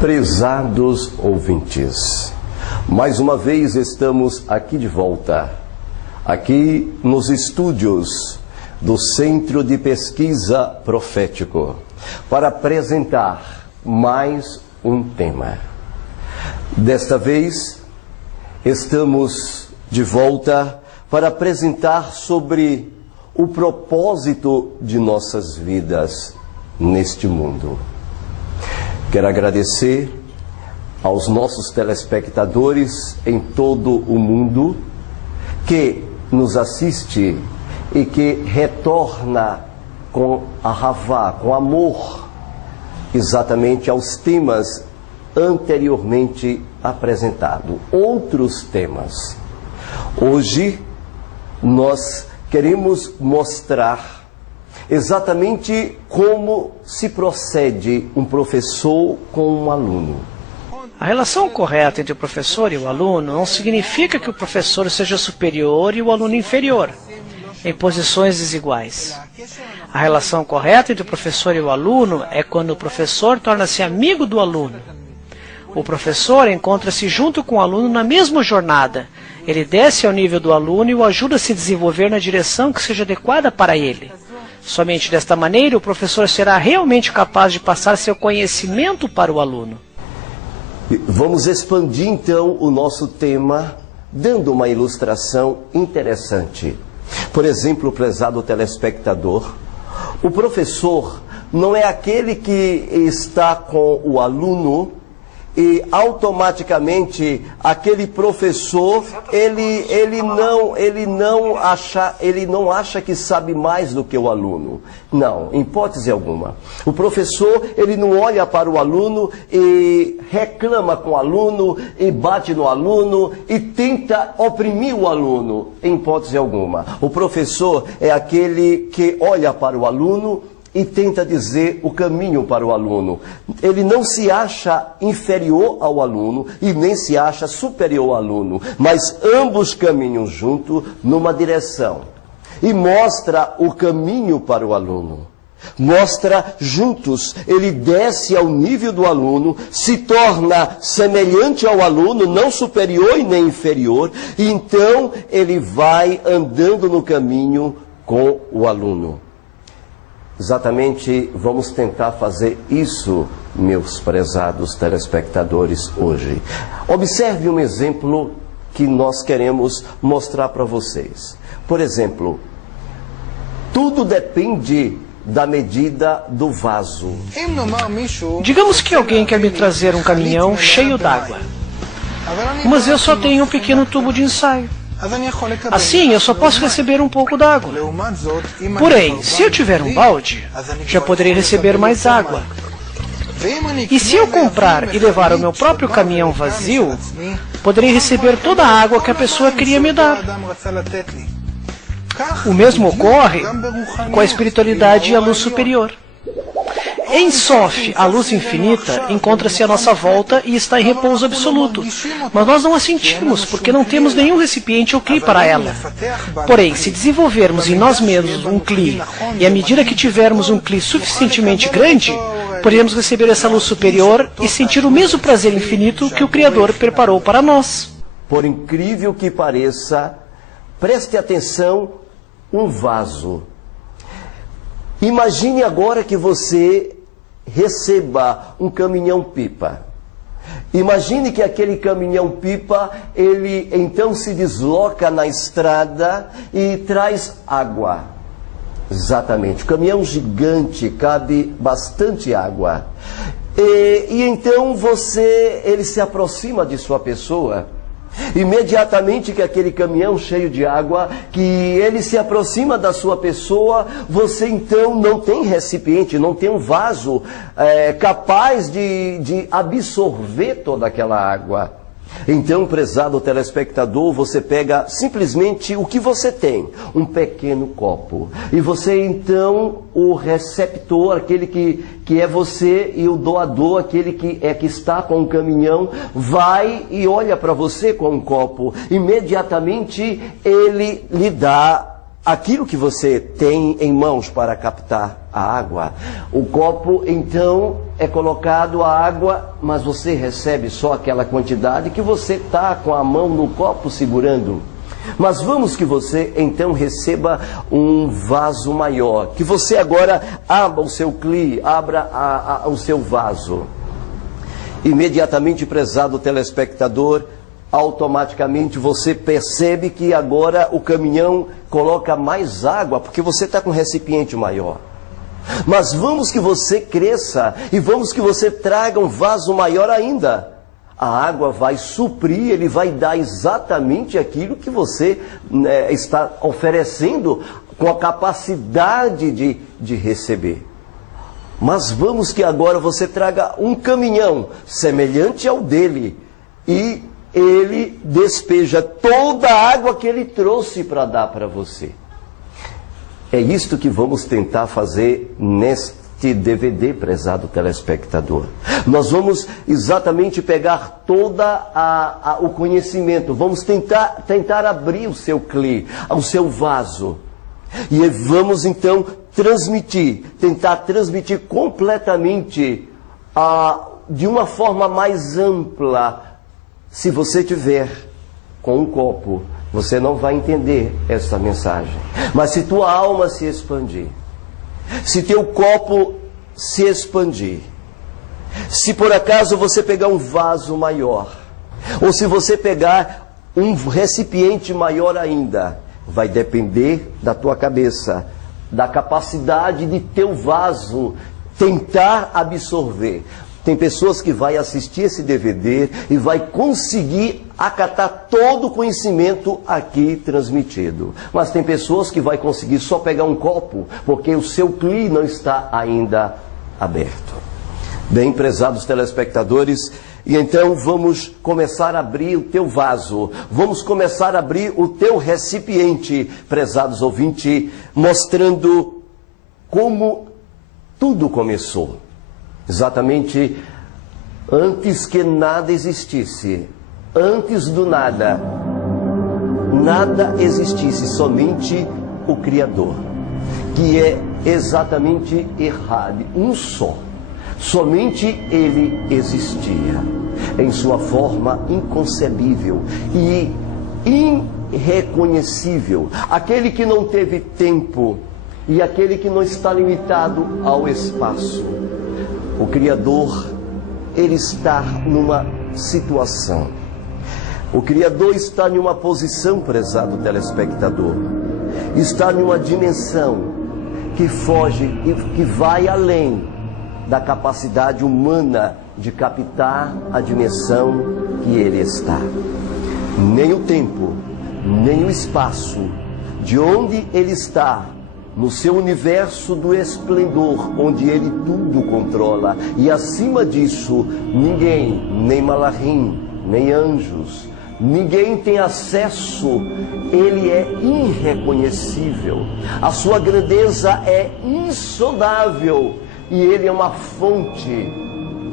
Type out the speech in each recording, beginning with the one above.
Prezados ouvintes, mais uma vez estamos aqui de volta, aqui nos estúdios do Centro de Pesquisa Profético, para apresentar mais um tema. Desta vez, estamos de volta para apresentar sobre o propósito de nossas vidas neste mundo. Quero agradecer aos nossos telespectadores em todo o mundo que nos assiste e que retorna com ahavá, com amor, exatamente aos temas anteriormente apresentados, outros temas. Hoje nós queremos mostrar exatamente como se procede um professor com um aluno. A relação correta entre o professor e o aluno não significa que o professor seja superior e o aluno inferior, em posições desiguais. A relação correta entre o professor e o aluno é quando o professor torna-se amigo do aluno. O professor encontra-se junto com o aluno na mesma jornada. Ele desce ao nível do aluno e o ajuda a se desenvolver na direção que seja adequada para ele. Somente desta maneira o professor será realmente capaz de passar seu conhecimento para o aluno. Vamos expandir então o nosso tema, dando uma ilustração interessante. Por exemplo, prezado telespectador, o professor não é aquele que está com o aluno e automaticamente aquele professor ele não acha que sabe mais do que o aluno. Não, em hipótese alguma. O professor ele não olha para o aluno e reclama com o aluno e bate no aluno e tenta oprimir o aluno. Em hipótese alguma. O professor é aquele que olha para o aluno e tenta dizer o caminho para o aluno. Ele não se acha inferior ao aluno e nem se acha superior ao aluno, mas ambos caminham juntos numa direção. E mostra o caminho para o aluno. Mostra juntos, ele desce ao nível do aluno, se torna semelhante ao aluno, não superior e nem inferior, e então ele vai andando no caminho com o aluno. Exatamente, vamos tentar fazer isso, meus prezados telespectadores, hoje. Observe um exemplo que nós queremos mostrar para vocês. Por exemplo, tudo depende da medida do vaso. Digamos que alguém quer me trazer um caminhão cheio d'água, mas eu só tenho um pequeno tubo de ensaio. Assim, eu só posso receber um pouco d'água. Porém, se eu tiver um balde, já poderei receber mais água. E se eu comprar e levar o meu próprio caminhão vazio, poderei receber toda a água que a pessoa queria me dar. O mesmo ocorre com a espiritualidade e a luz superior. Em Sof, a luz infinita encontra-se à nossa volta e está em repouso absoluto. Mas nós não a sentimos, porque não temos nenhum recipiente ou cli para ela. Porém, se desenvolvermos em nós mesmos um cli, e à medida que tivermos um cli suficientemente grande, poderemos receber essa luz superior e sentir o mesmo prazer infinito que o Criador preparou para nós. Por incrível que pareça, preste atenção, um vaso. Imagine agora que você receba um caminhão-pipa. Imagine que aquele caminhão-pipa, ele então se desloca na estrada e traz água. Exatamente, o caminhão gigante, cabe bastante água. E então ele se aproxima de sua pessoa. Imediatamente que aquele caminhão cheio de água, que ele se aproxima da sua pessoa, você então não tem recipiente, não tem um vaso capaz de absorver toda aquela água. Então, prezado telespectador, você pega simplesmente o que você tem, um pequeno copo. E você então, o receptor, aquele que é você, e o doador, aquele que está com o caminhão, vai e olha para você com um copo. Imediatamente ele lhe dá aquilo que você tem em mãos para captar a água. O copo, então, é colocado a água, mas você recebe só aquela quantidade que você está com a mão no copo segurando. Mas vamos que você, então, receba um vaso maior. Que você agora abra o seu cli, abra o seu vaso. Imediatamente, prezado telespectador, automaticamente você percebe que agora o caminhão coloca mais água, porque você está com um recipiente maior. Mas vamos que você cresça e vamos que você traga um vaso maior ainda. A água vai suprir, ele vai dar exatamente aquilo que você está oferecendo com a capacidade de receber. Mas vamos que agora você traga um caminhão semelhante ao dele e ele despeja toda a água que ele trouxe para dar para você. É isto que vamos tentar fazer neste DVD, prezado telespectador. Nós vamos exatamente pegar toda o conhecimento, vamos tentar abrir o seu cli, o seu vaso. E vamos então tentar transmitir completamente, de uma forma mais ampla. Se você tiver com um copo, você não vai entender essa mensagem. Mas se tua alma se expandir, se teu copo se expandir, se por acaso você pegar um vaso maior, ou se você pegar um recipiente maior ainda, vai depender da tua cabeça, da capacidade de teu vaso tentar absorver. Tem pessoas que vai assistir esse DVD e vai conseguir acatar todo o conhecimento aqui transmitido. Mas tem pessoas que vai conseguir só pegar um copo, porque o seu cli não está ainda aberto. Bem, prezados telespectadores, e então vamos começar a abrir o teu vaso, vamos começar a abrir o teu recipiente, prezados ouvintes, mostrando como tudo começou. Exatamente antes que nada existisse, antes do nada, nada existisse, somente o Criador, que é exatamente errado, um só. Somente Ele existia, em sua forma inconcebível e irreconhecível, aquele que não teve tempo e aquele que não está limitado ao espaço. O Criador, Ele está numa situação. O Criador está em uma posição, prezado telespectador. Está em uma dimensão que foge e que vai além da capacidade humana de captar a dimensão que Ele está. Nem o tempo, nem o espaço, de onde Ele está, no seu universo do esplendor, onde Ele tudo controla. E acima disso, ninguém, nem Malahim, nem anjos, ninguém tem acesso. Ele é irreconhecível. A sua grandeza é insondável. E Ele é uma fonte.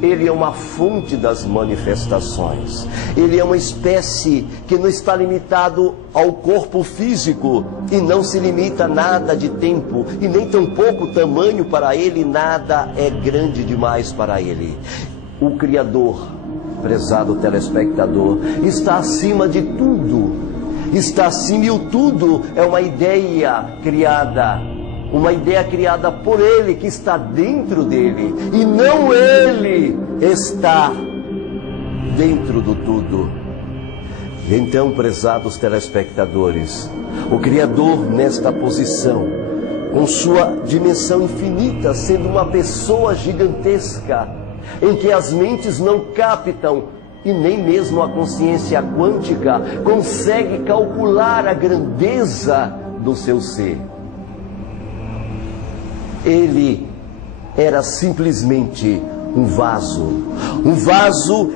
Ele é uma fonte das manifestações. Ele é uma espécie que não está limitado ao corpo físico e não se limita a nada de tempo e nem tampouco tamanho para Ele, nada é grande demais para Ele. O Criador, prezado telespectador, está acima de tudo. Está acima, e o tudo é uma ideia criada. Uma ideia criada por Ele, que está dentro dele. E não Ele está dentro do tudo. E então, prezados telespectadores, o Criador nesta posição, com sua dimensão infinita, sendo uma pessoa gigantesca, em que as mentes não captam e nem mesmo a consciência quântica consegue calcular a grandeza do seu ser. Ele era simplesmente um vaso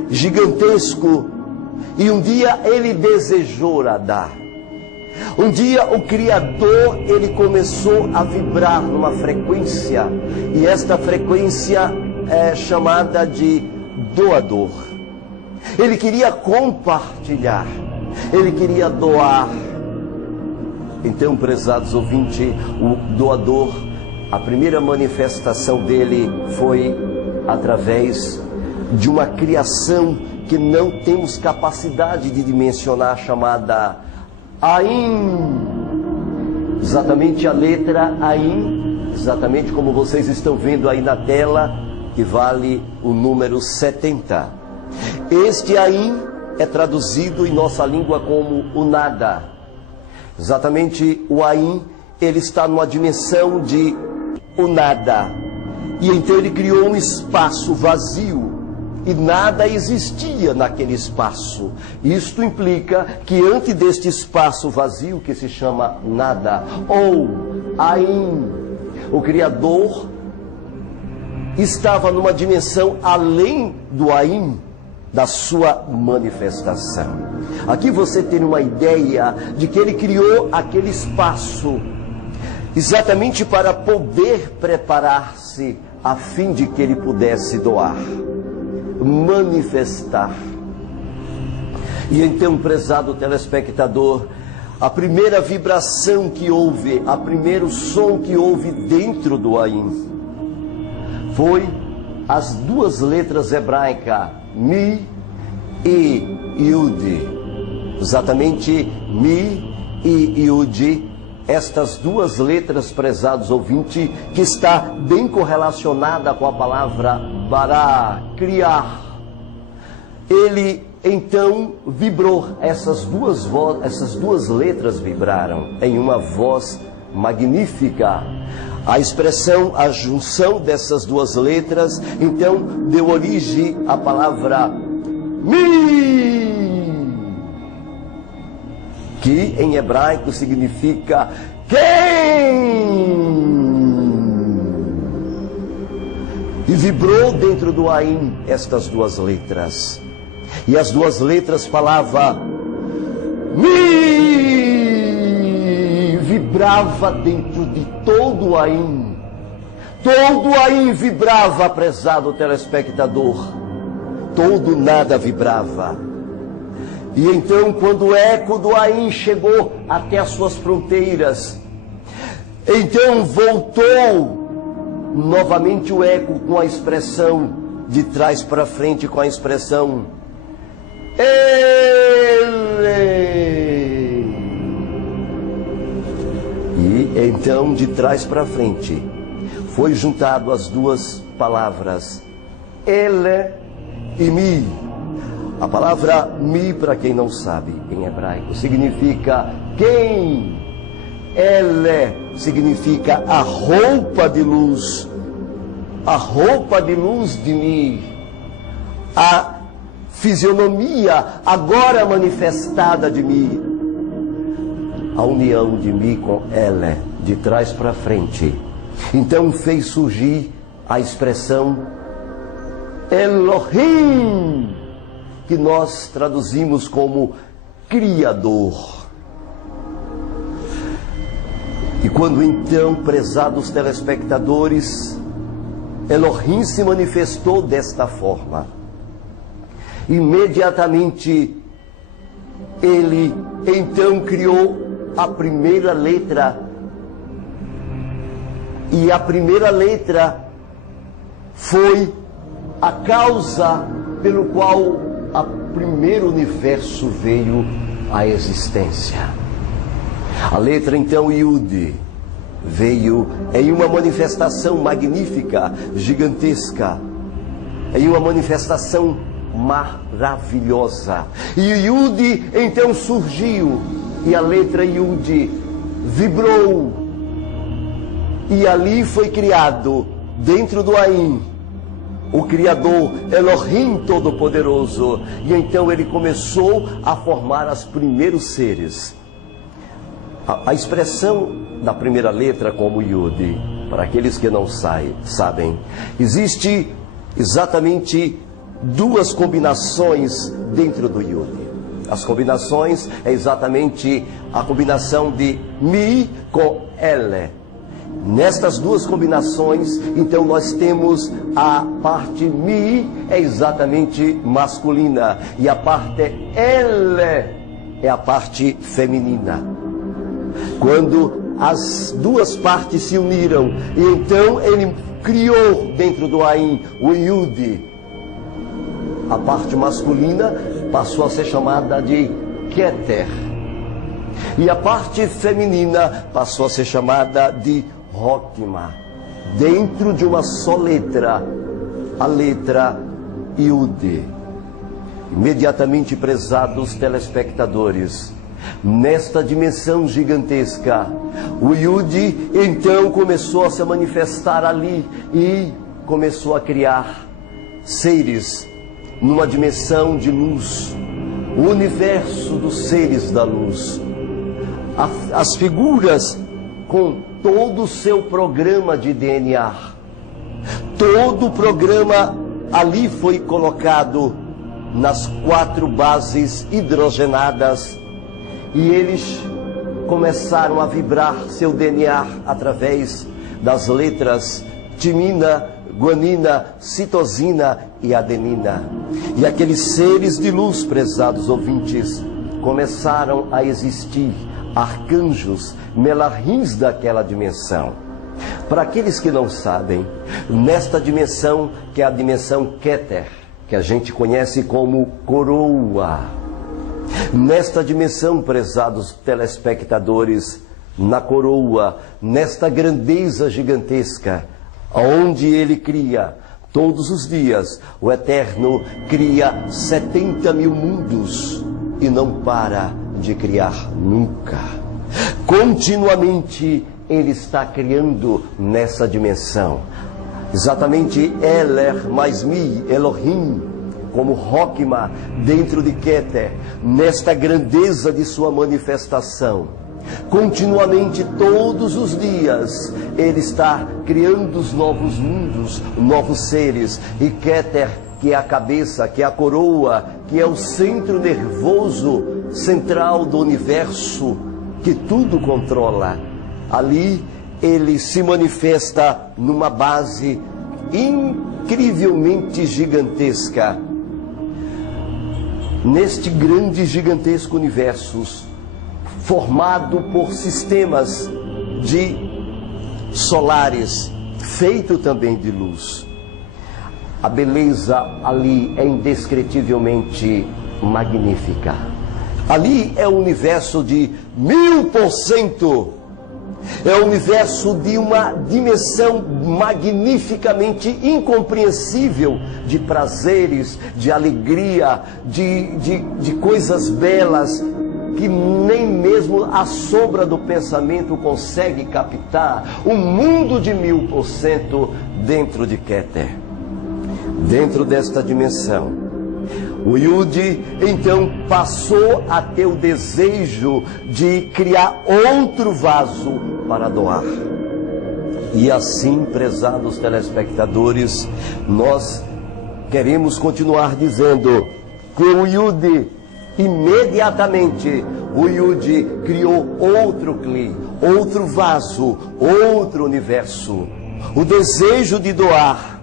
gigantesco, e um dia ele desejou dar. Um dia o Criador, ele começou a vibrar numa frequência, e esta frequência é chamada de doador. Ele queria compartilhar, ele queria doar. Então, prezados ouvintes, o doador, a primeira manifestação dele foi através de uma criação que não temos capacidade de dimensionar, chamada Ain. Exatamente a letra Ain, exatamente como vocês estão vendo aí na tela, que vale o número 70. Este Ain é traduzido em nossa língua como o nada. Exatamente o Ain, ele está numa dimensão de o nada. E então ele criou um espaço vazio, e nada existia naquele espaço. Isto implica que antes deste espaço vazio, que se chama nada, ou Ain, o Criador estava numa dimensão além do Ain, da sua manifestação. Aqui você tem uma ideia de que ele criou aquele espaço exatamente para poder preparar-se a fim de que ele pudesse doar, manifestar. E então, prezado telespectador, a primeira vibração que houve, o primeiro som que houve dentro do Ain foi as duas letras hebraicas, Mi e Yud. Exatamente, Mi e Yud. Estas duas letras, prezados ouvintes, que está bem correlacionada com a palavra Bará, criar. Ele então vibrou, essas duas letras vibraram em uma voz magnífica. A expressão, a junção dessas duas letras, então deu origem à palavra Mi, que em hebraico significa quem. E vibrou dentro do Ain estas duas letras. E as duas letras falavam Mi, vibrava dentro de todo o Ain. Todo o Ain vibrava, prezado telespectador. Todo nada vibrava. E então, quando o eco do Ain chegou até as suas fronteiras, então voltou novamente o eco com a expressão de trás para frente, com a expressão Ele. E então, de trás para frente, foi juntado as duas palavras Ele e Mi. A palavra Mi, para quem não sabe, em hebraico, significa quem. Ele significa a roupa de luz. A roupa de luz de Mi. A fisionomia agora manifestada de Mi. A união de Mi com Ele, de trás para frente. Então fez surgir a expressão Elohim, que nós traduzimos como Criador. E quando então, prezados telespectadores, Elohim se manifestou desta forma, imediatamente ele então criou a primeira letra. E a primeira letra foi a causa pelo qual o primeiro universo veio à existência. A letra então Yud veio em uma manifestação magnífica, gigantesca, em uma manifestação maravilhosa. E Yud então surgiu, e a letra Yud vibrou, e ali foi criado, dentro do Ain, o Criador, Elohim Todo-Poderoso. E então ele começou a formar os primeiros seres. A expressão da primeira letra como Yud, para aqueles que não sabem, existe exatamente duas combinações dentro do Yud. As combinações é exatamente a combinação de Mi com Ele. Nestas duas combinações, então nós temos a parte Mi, é exatamente masculina, e a parte Ele é a parte feminina. Quando as duas partes se uniram, e então ele criou dentro do Ain o Yud, a parte masculina passou a ser chamada de Keter, e a parte feminina passou a ser chamada de Hokma, dentro de uma só letra, a letra Yud. Imediatamente, prezados telespectadores, nesta dimensão gigantesca, o Yud então começou a se manifestar ali e começou a criar seres numa dimensão de luz, o universo dos seres da luz, as figuras com todo o seu programa de DNA. Todo o programa ali foi colocado nas 4 bases hidrogenadas, e eles começaram a vibrar seu DNA através das letras timina, guanina, citosina e adenina. E aqueles seres de luz, prezados ouvintes, começaram a existir, arcanjos, melahins daquela dimensão. Para aqueles que não sabem, nesta dimensão, que é a dimensão Keter, que a gente conhece como coroa, nesta dimensão, prezados telespectadores, na coroa, nesta grandeza gigantesca, onde ele cria todos os dias, o Eterno cria 70 mil mundos e não para de criar nunca. Continuamente ele está criando nessa dimensão. Exatamente Eler mais Mi, Elohim, como Hokma dentro de Keter, nesta grandeza de sua manifestação. Continuamente, todos os dias, ele está criando os novos mundos, novos seres. E Keter, que é a cabeça, que é a coroa, que é o centro nervoso central do universo, que tudo controla. Ali ele se manifesta numa base incrivelmente gigantesca. Neste grande e gigantesco universo, formado por sistemas de solares, feito também de luz. A beleza ali é indescritivelmente magnífica. Ali é o universo de 1000%. É o universo de uma dimensão magnificamente incompreensível de prazeres, de alegria, de coisas belas, que nem mesmo a sombra do pensamento consegue captar. Um mundo de 1000% dentro de Keter. Dentro desta dimensão, o Yud então passou a ter o desejo de criar outro vaso para doar. E assim, prezados telespectadores, nós queremos continuar dizendo que o Yud, imediatamente, o Yud criou outro Kli, outro vaso, outro universo. O desejo de doar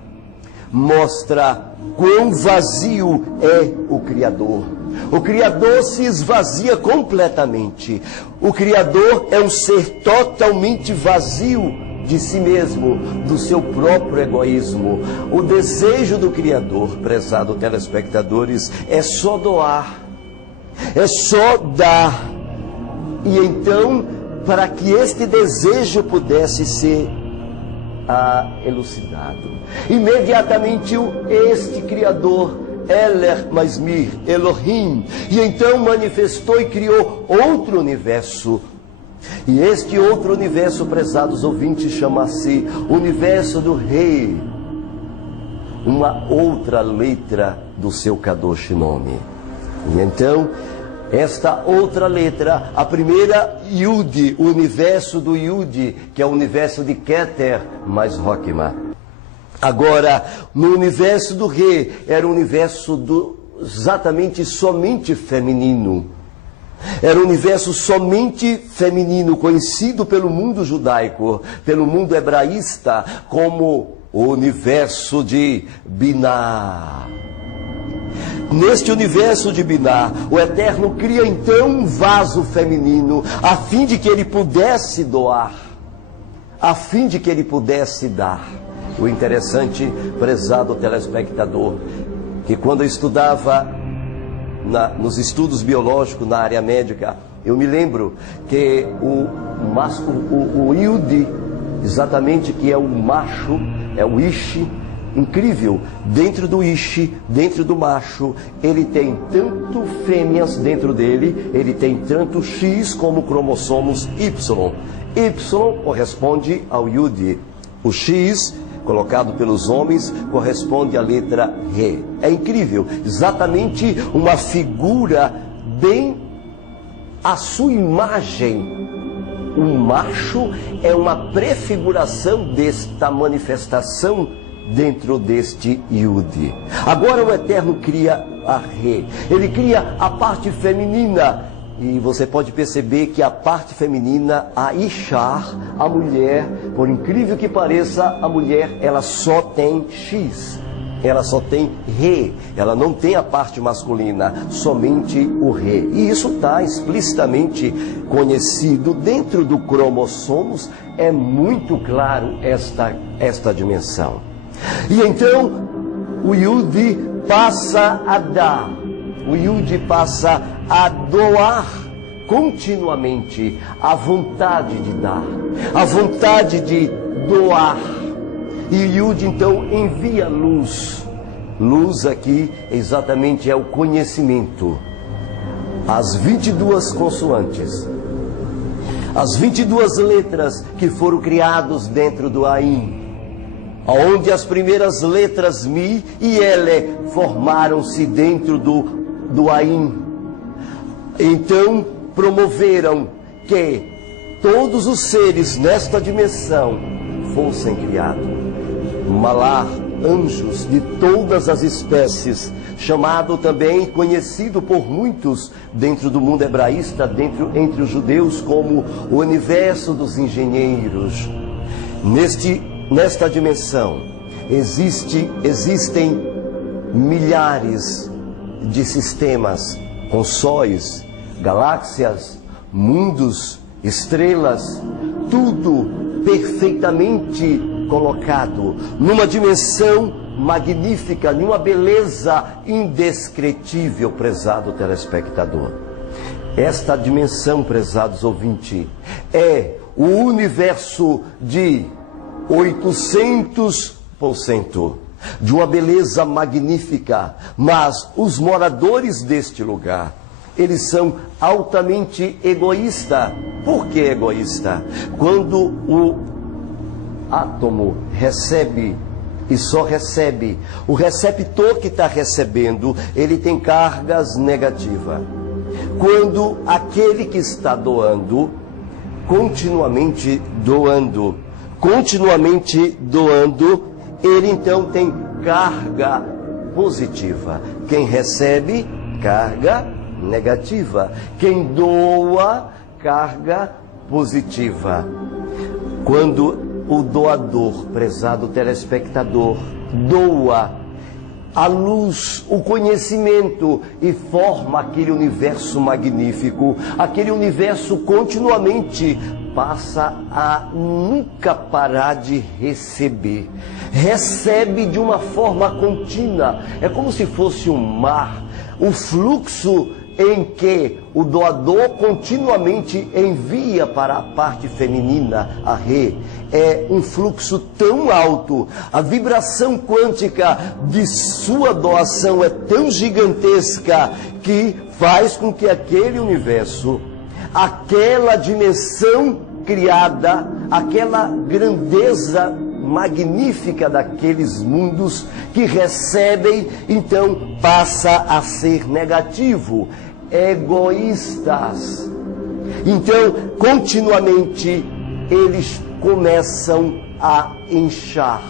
mostra quão vazio é o Criador. O Criador se esvazia completamente. O Criador é um ser totalmente vazio de si mesmo, do seu próprio egoísmo. O desejo do Criador, prezado telespectadores, é só doar, é só dar. E então, para que este desejo pudesse ser elucidado, imediatamente este Criador Eler mais Mir, Elohim. E então manifestou e criou outro universo. E este outro universo, prezados ouvintes, chama-se universo do Rei. Uma outra letra do seu Kadosh nome. E então, esta outra letra, a primeira Yud, o universo do Yud, que é o universo de Keter mais Rockma. Agora, no universo do Rei, era o universo exatamente somente feminino. Era um universo somente feminino, conhecido pelo mundo judaico, pelo mundo hebraísta, como o universo de Binah. Neste universo de Binah, o Eterno cria então um vaso feminino, a fim de que ele pudesse doar, a fim de que ele pudesse dar. O interessante, prezado telespectador, que quando eu estudava nos estudos biológicos, na área médica, eu me lembro que o Yud, exatamente, que é o macho, é o Ishi, incrível, dentro do Ishi, dentro do macho, ele tem tanto fêmeas dentro dele, ele tem tanto X como cromossomos Y. Y corresponde ao Yud. O X, colocado pelos homens, corresponde à letra Re. É incrível, exatamente uma figura bem à sua imagem. O macho é uma prefiguração desta manifestação dentro deste Yud. Agora o Eterno cria a Re. Ele cria a parte feminina. E você pode perceber que a parte feminina, a Ishar, a mulher, por incrível que pareça, a mulher, ela só tem X. Ela só tem Re. Ela não tem a parte masculina, somente o Re. E isso está explicitamente conhecido dentro do cromossomos. É muito claro esta dimensão. E então, o Yud passa a dar. O Yud passa a doar continuamente a vontade de dar, a vontade de doar. E Yud então envia luz. Luz aqui exatamente é o conhecimento. As 22 consoantes, as 22 letras que foram criadas dentro do Ain, onde as primeiras letras Mi e Ele formaram-se dentro do Ain. Então promoveram que todos os seres nesta dimensão fossem criados. Malar, anjos de todas as espécies, chamado também, conhecido por muitos dentro do mundo hebraísta, entre os judeus, como o universo dos engenheiros. Nesta dimensão existem milhares de sistemas com sóis, galáxias, mundos, estrelas, tudo perfeitamente colocado numa dimensão magnífica, numa beleza indescritível, prezado telespectador. Esta dimensão, prezados ouvintes, é o universo de 800%, de uma beleza magnífica, mas os moradores deste lugar, eles são altamente egoístas. Por que egoísta? Quando o átomo recebe e só recebe, o receptor que está recebendo, ele tem cargas negativas. Quando aquele que está doando, continuamente doando, ele então tem carga positiva. Quem recebe, carga negativa. Quem doa, carga positiva. Quando o doador, prezado telespectador, doa a luz, o conhecimento e forma aquele universo magnífico, aquele universo continuamente passa a nunca parar de receber. Recebe de uma forma contínua. É como se fosse um mar. O fluxo em que o doador continuamente envia para a parte feminina, a Rê, é um fluxo tão alto, a vibração quântica de sua doação é tão gigantesca, que faz com que aquele universo, aquela dimensão criada, aquela grandeza magnífica daqueles mundos que recebem, então passa a ser negativo, egoístas. Então, continuamente, eles começam a inchar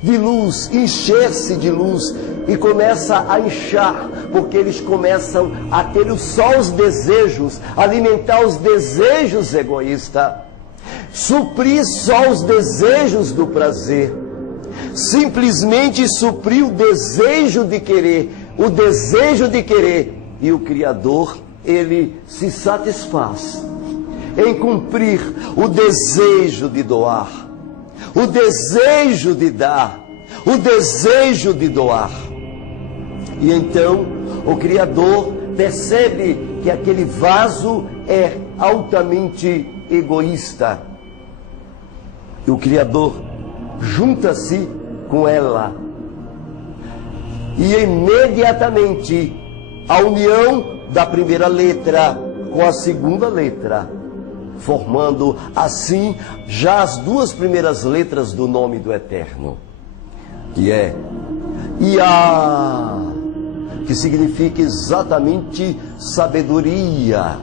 de luz, encher-se de luz, e começa a inchar, porque eles começam a ter só os desejos, alimentar os desejos egoístas, suprir só os desejos do prazer, simplesmente suprir o desejo de querer, e o Criador, ele se satisfaz em cumprir o desejo de doar, o desejo de dar, o desejo de doar. E então o Criador percebe que aquele vaso é altamente egoísta. E o Criador junta-se com ela. E imediatamente a união da primeira letra com a segunda letra, formando assim já as duas primeiras letras do nome do Eterno, que é Iá, que significa exatamente sabedoria.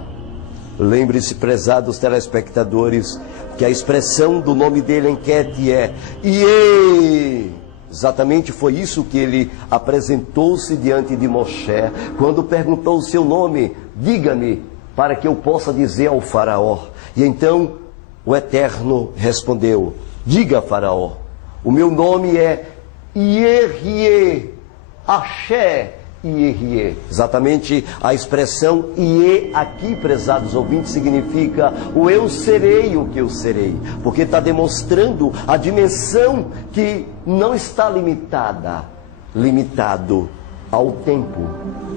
Lembre-se, prezados telespectadores, que a expressão do nome dele em Ket é Iê. Exatamente foi isso que ele apresentou-se diante de Moshe, quando perguntou o seu nome: diga-me, para que eu possa dizer ao faraó. E então o Eterno respondeu: diga, faraó, o meu nome é Ierie, Axé Ierie. Exatamente a expressão Ie aqui, prezados ouvintes, significa o eu serei o que eu serei, porque está demonstrando a dimensão que não está limitado ao tempo,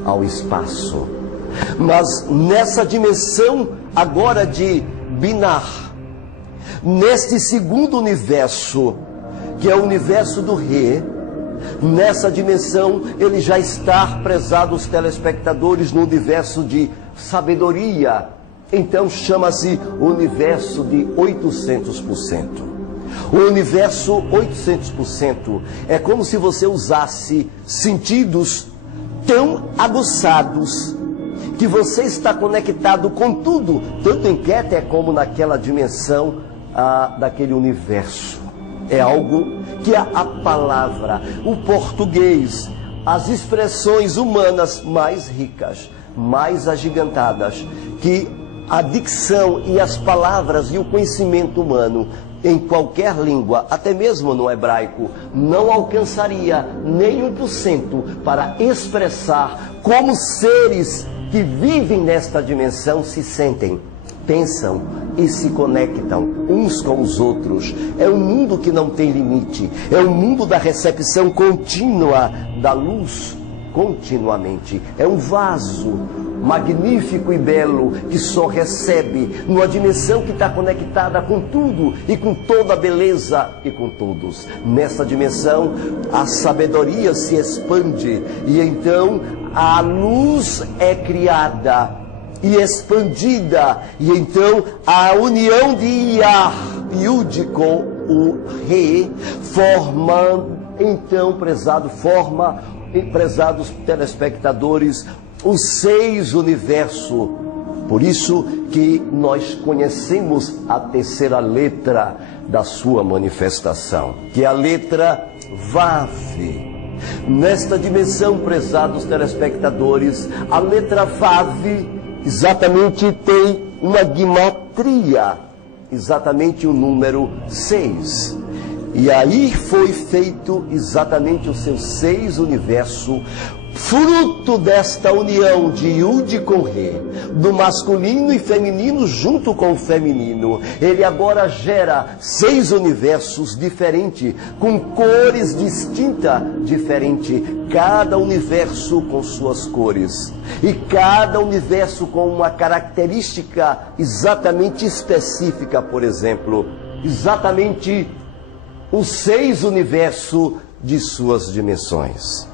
ao espaço, mas nessa dimensão agora de Binar, neste segundo universo, que é o universo do Rê, nessa dimensão ele já está, prezados telespectadores, no universo de sabedoria. Então chama-se universo de 800%. O universo 800% é como se você usasse sentidos tão aguçados que você está conectado com tudo, tanto em Keter como naquela dimensão daquele universo. É algo que a palavra, o português, as expressões humanas mais ricas, mais agigantadas, que a dicção e as palavras e o conhecimento humano em qualquer língua, até mesmo no hebraico, não alcançaria nem 1% para expressar como seres que vivem nesta dimensão se sentem, pensam e se conectam uns com os outros. É um mundo que não tem limite, é um mundo da recepção contínua da luz, continuamente. É um vaso magnífico e belo que só recebe numa dimensão que está conectada com tudo e com toda a beleza e com todos. Nessa dimensão a sabedoria se expande e então a luz é criada e expandida, e então a união de Iar, Yud com o Rê, forma, então, prezados telespectadores, os 6 universos. Por isso que nós conhecemos a terceira letra da sua manifestação, que é a letra Vav. Nesta dimensão, prezados telespectadores, a letra Vav exatamente tem uma guimatria, exatamente o número 6. E aí foi feito exatamente os seus 6 universos, Fruto desta união de Yud com Re, do masculino e feminino junto com o feminino, ele agora gera 6 universos diferentes, com cores distintas, diferentes, cada universo com suas cores, e cada universo com uma característica exatamente específica. Por exemplo, exatamente os 6 universos de suas dimensões.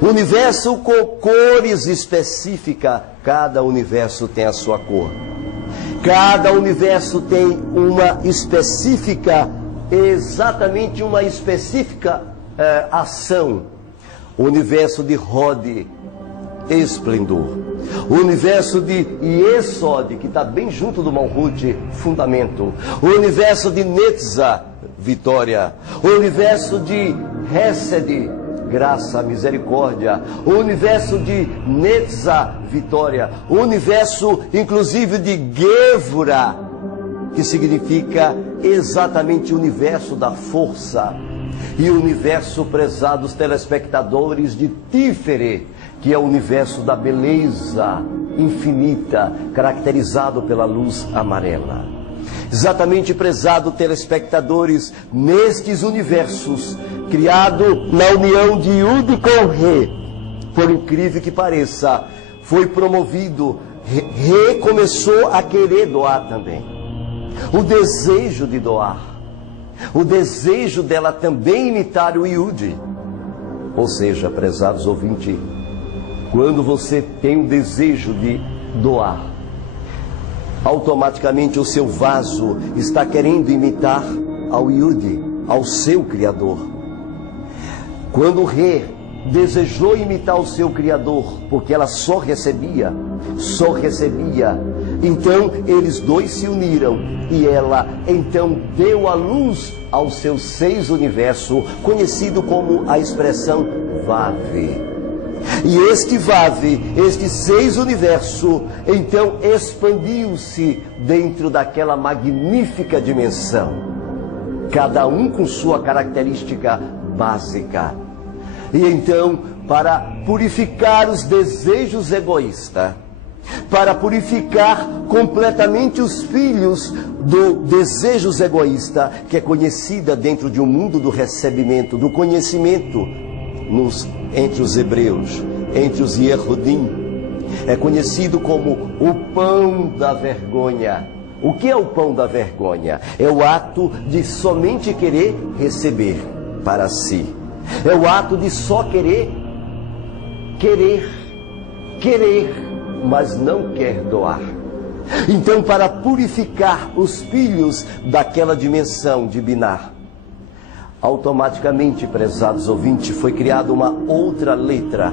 Universo com cores específicas, cada universo tem a sua cor. Cada universo tem uma específica, exatamente uma específica ação. O universo de Hod, esplendor. O universo de Yesod, que está bem junto do Malhut, fundamento. O universo de Netzah, vitória. O universo de Hesed, graça, misericórdia. O universo de Netzah, vitória. O universo, inclusive, de Gevurah, que significa exatamente o universo da força. E o universo, prezados telespectadores, de Tiferet, que é o universo da beleza infinita, caracterizado pela luz amarela. Exatamente, prezado telespectadores, nestes universos, criado na união de Yud com Re, por incrível que pareça, foi promovido, Re começou a querer doar também. O desejo de doar, o desejo dela também imitar o Yud. Ou seja, prezados ouvintes, quando você tem o desejo de doar, automaticamente o seu vaso está querendo imitar ao Yud, ao seu Criador. Quando o Re desejou imitar o seu Criador, porque ela só recebia, então eles dois se uniram e ela então deu a luz aos seus 6 universos, conhecido como a expressão Vav. E este Vav, estes 6 universos, então expandiu-se dentro daquela magnífica dimensão, cada um com sua característica básica. E então, para purificar os desejos egoístas, para purificar completamente os filhos do desejos egoísta, que é conhecida dentro de um mundo do recebimento, do conhecimento, entre os hebreus, entre os Yehudim, é conhecido como o pão da vergonha. O que é o pão da vergonha? É o ato de somente querer receber para si. É o ato de só querer, mas não quer doar. Então, para purificar os filhos daquela dimensão de Binar, automaticamente, prezados ouvintes, foi criada uma outra letra,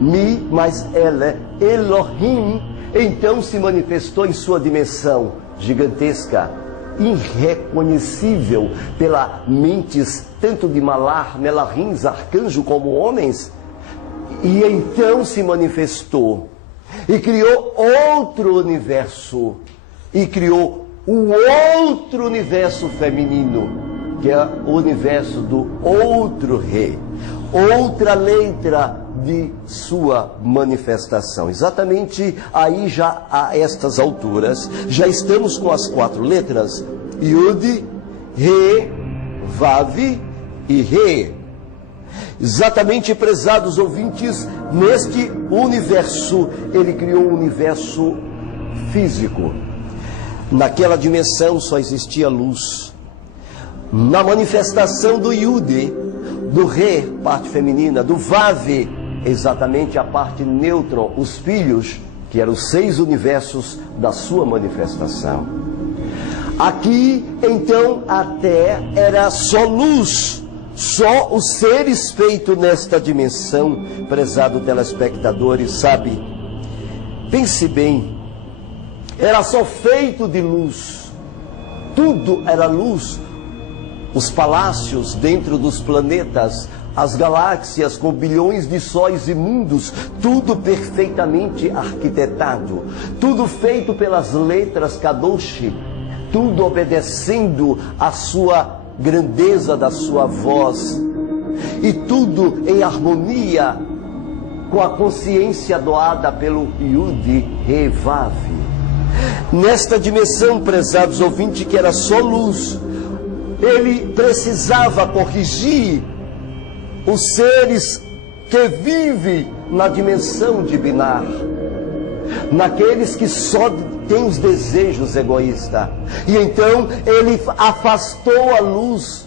Mi, mas ela, Elohim, então se manifestou em sua dimensão gigantesca, irreconhecível pela mentes tanto de Malar, Melahins, arcanjo como homens, e então se manifestou e criou outro universo, e criou o outro universo feminino, que é o universo do outro Rei, outra letra de sua manifestação. Exatamente aí, já a estas alturas, já estamos com as 4 letras, Yud, Re, Vav e Re. Exatamente, prezados ouvintes, neste universo, ele criou um universo físico. Naquela dimensão só existia luz. Na manifestação do Yud, do Re, parte feminina, do Vav, exatamente a parte nêutron, os filhos, que eram os 6 universos da sua manifestação. Aqui, então, até era só luz, só os seres feitos nesta dimensão, prezado telespectadores, sabe? Pense bem, era só feito de luz, tudo era luz, os palácios dentro dos planetas, as galáxias com bilhões de sóis e mundos, tudo perfeitamente arquitetado, tudo feito pelas letras Kadosh, tudo obedecendo à sua grandeza da sua voz, e tudo em harmonia com a consciência doada pelo Yud Revav. Nesta dimensão, prezados ouvintes, que era só luz, ele precisava corrigir os seres que vivem na dimensão de Binar, naqueles que só têm os desejos egoístas. E então ele afastou a luz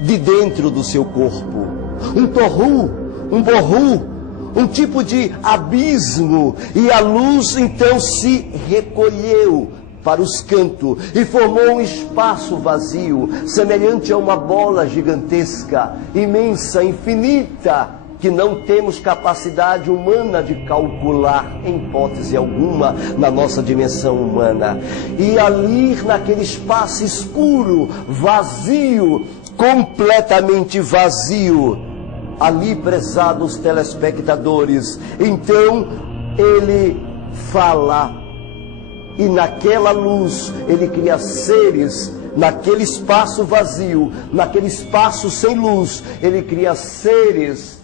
de dentro do seu corpo, um torru, um borru, um tipo de abismo, e a luz então se recolheu para os cantos e formou um espaço vazio, semelhante a uma bola gigantesca, imensa, infinita, que não temos capacidade humana de calcular em hipótese alguma na nossa dimensão humana. E ali naquele espaço escuro, vazio, completamente vazio, ali, prezados telespectadores, então ele fala, e naquela luz ele cria seres, naquele espaço vazio, naquele espaço sem luz, ele cria seres,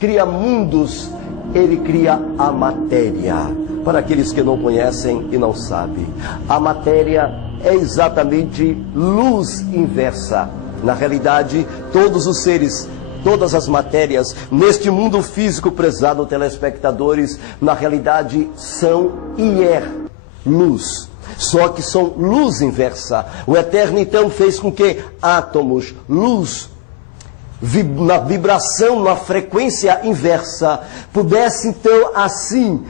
cria mundos, ele cria a matéria. Para aqueles que não conhecem e não sabem, a matéria é exatamente luz inversa. Na realidade, todos os seres, todas as matérias neste mundo físico, prezado telespectadores, na realidade são luz, só que são luz inversa. O Eterno então fez com que átomos, luz, na vibração, na frequência inversa, pudesse então assim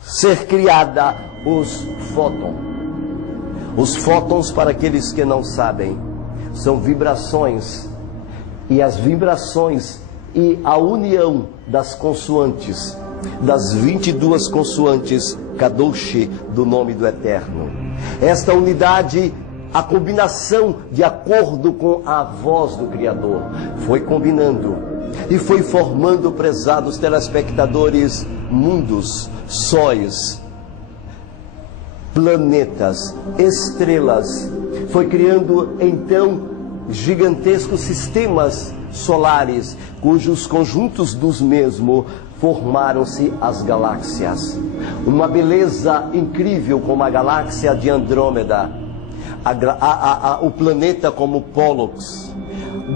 ser criada os fótons. Os fótons, para aqueles que não sabem, são vibrações, e as vibrações e a união das consoantes, das 22 consoantes Kadosh do nome do Eterno. Esta unidade, a combinação de acordo com a voz do Criador, foi combinando e foi formando, prezados telespectadores, mundos, sóis, planetas, estrelas. Foi criando então gigantescos sistemas solares, cujos conjuntos dos mesmos formaram-se as galáxias. Uma beleza incrível como a galáxia de Andrômeda, o planeta como Pollux,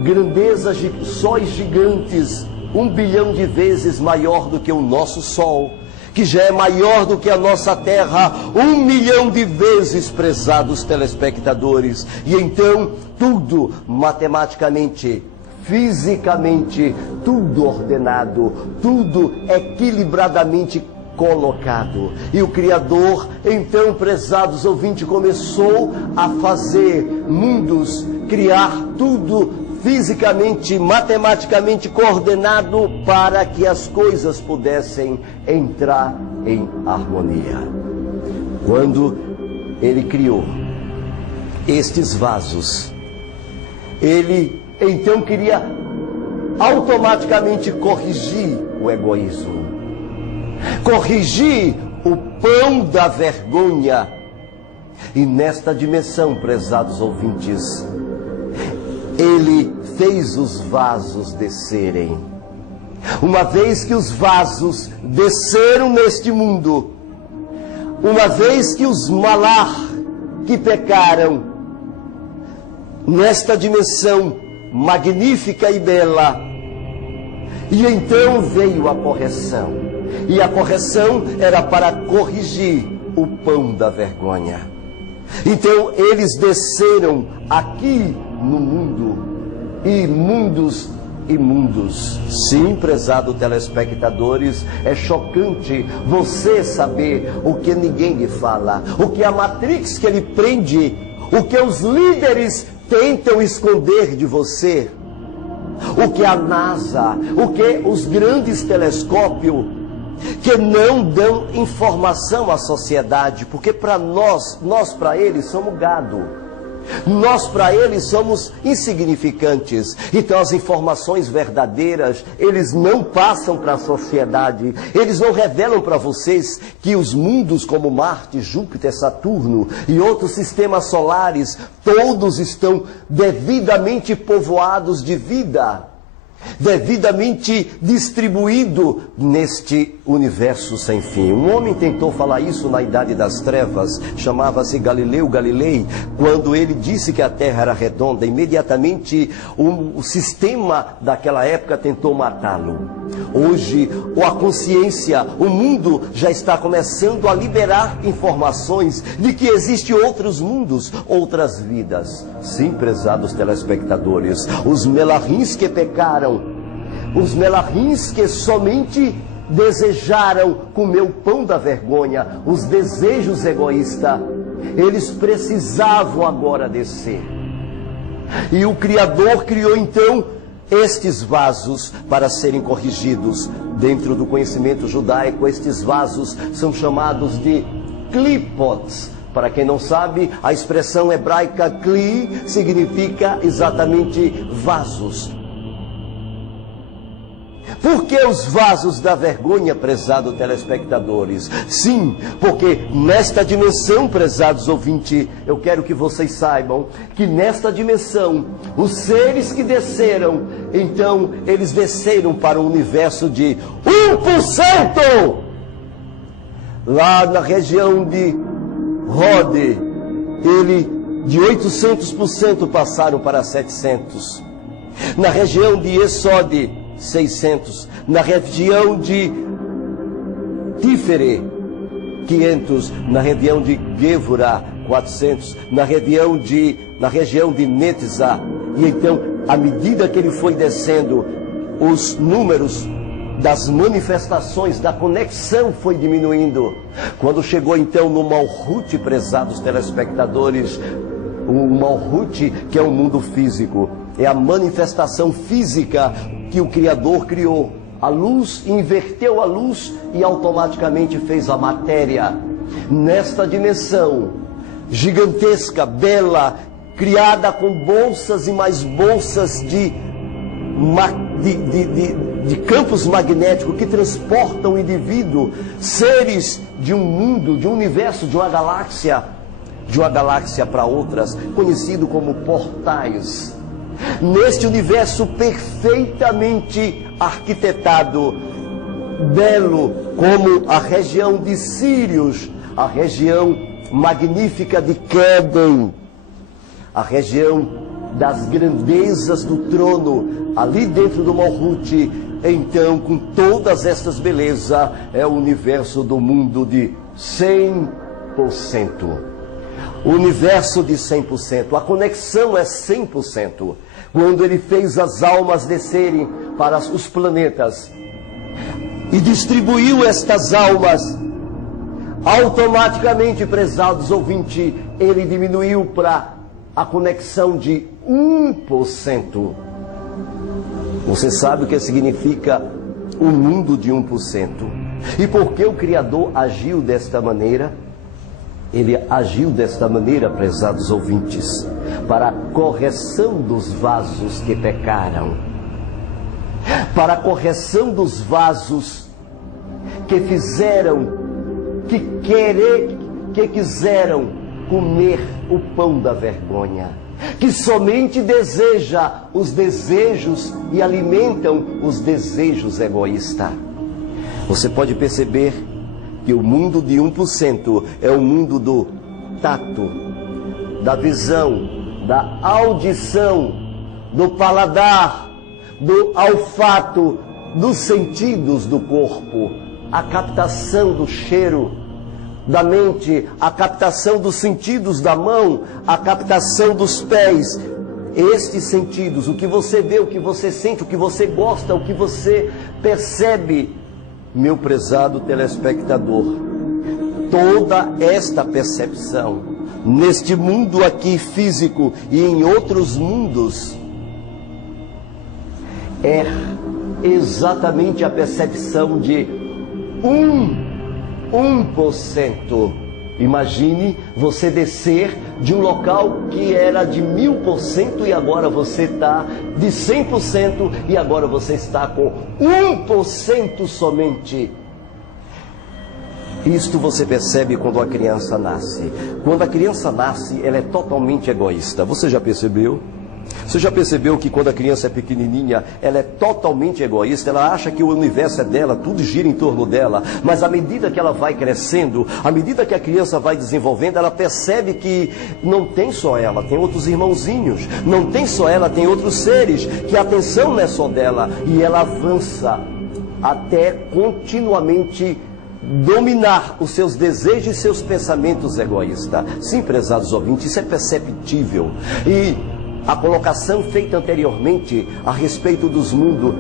grandezas de sóis gigantes, 1 bilhão de vezes maior do que o nosso Sol, que já é maior do que a nossa Terra, 1 milhão de vezes, prezados telespectadores. E então, tudo matematicamente, fisicamente, tudo ordenado, tudo equilibradamente colocado. E o Criador, então, prezados ouvintes, começou a fazer mundos, criar tudo fisicamente, matematicamente coordenado para que as coisas pudessem entrar em harmonia. Quando ele criou estes vasos, ele então queria automaticamente corrigir o egoísmo, corrigir o pão da vergonha. E nesta dimensão, prezados ouvintes, ele fez os vasos descerem. Uma vez que os vasos desceram neste mundo, uma vez que os malar que pecaram nesta dimensão magnífica e bela, e então veio a correção. E a correção era para corrigir o pão da vergonha. Então eles desceram aqui no mundo, e mundos e mundos. Sim, prezado telespectadores, é chocante você saber o que ninguém lhe fala, o que a Matrix que ele prende, o que os líderes tentam esconder de você, o que a NASA, o que os grandes telescópios que não dão informação à sociedade, porque para nós para eles somos gado. Nós para eles somos insignificantes. Então as informações verdadeiras eles não passam para a sociedade. Eles não revelam para vocês que os mundos como Marte, Júpiter, Saturno e outros sistemas solares, todos estão devidamente povoados de vida. devidamente distribuído neste universo sem fim. Um homem tentou falar isso na Idade das Trevas, chamava-se Galileu Galilei. Quando ele disse que a Terra era redonda, imediatamente o sistema daquela época tentou matá-lo. Hoje, a consciência, o mundo já está começando a liberar informações de que existem outros mundos, outras vidas. Sim, prezados telespectadores, os melarrins que pecaram, os melarrins que somente desejaram comer o pão da vergonha, os desejos egoístas, eles precisavam agora descer. E o Criador criou então estes vasos para serem corrigidos. Dentro do conhecimento judaico, estes vasos são chamados de klipots. Para quem não sabe, a expressão hebraica kli significa exatamente vasos. Por que os vasos da vergonha, prezados telespectadores? Sim, porque nesta dimensão, prezados ouvintes, eu quero que vocês saibam que nesta dimensão, os seres que desceram, então eles desceram para um universo de 1%. Lá na região de Rode, de 800% passaram para 700. Na região de Esode, 600. Na região de Tífere, 500. Na região de Gevurah, 400. Na região de Netza. E então, à medida que ele foi descendo, os números das manifestações, da conexão foi diminuindo. Quando chegou então no Malhut, prezados telespectadores, o Malhut, que é o mundo físico, é a manifestação física que o Criador criou. A luz, inverteu a luz e automaticamente fez a matéria. Nesta dimensão gigantesca, bela, criada com bolsas e mais bolsas de campos magnéticos que transportam o indivíduo, seres de um mundo, de um universo, de uma galáxia para outras, conhecido como portais. Neste universo perfeitamente arquitetado, belo como a região de Sírios, a região magnífica de Queden, a região das grandezas do trono, ali dentro do Malhut, então, com todas estas belezas, é o universo do mundo de 100%. O universo de 100%, a conexão é 100%. Quando ele fez as almas descerem para os planetas e distribuiu estas almas, automaticamente, prezados ouvintes, ele diminuiu para a conexão de 1%. Você sabe o que significa o mundo de 1%? E por que o Criador agiu desta maneira? Ele agiu desta maneira, prezados ouvintes, para a correção dos vasos que pecaram, para a correção dos vasos que quiseram comer o pão da vergonha, que somente deseja os desejos e alimentam os desejos egoístas. Você pode perceber que o mundo de 1% é o mundo do tato, da visão, da audição, do paladar, do olfato, dos sentidos do corpo, a captação do cheiro da mente, a captação dos sentidos da mão, a captação dos pés. Estes sentidos, o que você vê, o que você sente, o que você gosta, o que você percebe, meu prezado telespectador, toda esta percepção, neste mundo aqui físico e em outros mundos, é exatamente a percepção de 1%. Imagine você descer de um local que era de 1000% e agora você está de 100% e agora você está com 1% somente. Isto você percebe quando a criança nasce. Quando a criança nasce, ela é totalmente egoísta. Você já percebeu? Você já percebeu que quando a criança é pequenininha, ela é totalmente egoísta, ela acha que o universo é dela, tudo gira em torno dela, mas à medida que ela vai crescendo, à medida que a criança vai desenvolvendo, ela percebe que não tem só ela, tem outros irmãozinhos, não tem só ela, tem outros seres, que a atenção não é só dela, e ela avança até continuamente dominar os seus desejos e seus pensamentos egoístas. Sim, prezados ouvintes, isso é perceptível. E a colocação feita anteriormente a respeito dos mundos,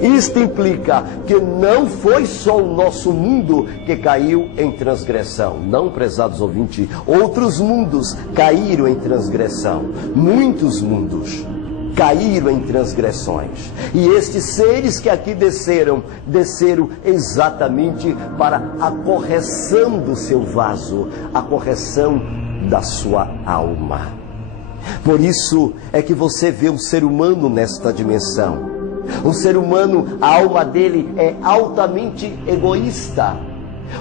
isto implica que não foi só o nosso mundo que caiu em transgressão. Não, prezados ouvintes, outros mundos caíram em transgressão. Muitos mundos caíram em transgressões. E estes seres que aqui desceram exatamente para a correção do seu vaso, a correção da sua alma. Por isso é que você vê o ser humano nesta dimensão. O ser humano, a alma dele é altamente egoísta.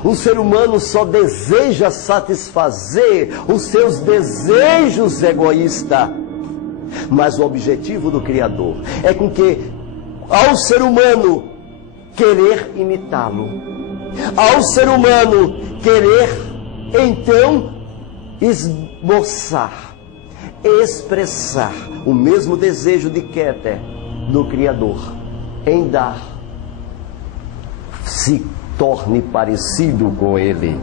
O ser humano só deseja satisfazer os seus desejos egoístas. Mas o objetivo do Criador é com que, ao ser humano querer imitá-lo, ao ser humano querer, então, esboçar, expressar o mesmo desejo de Keter do Criador, em dar, se torne parecido com Ele.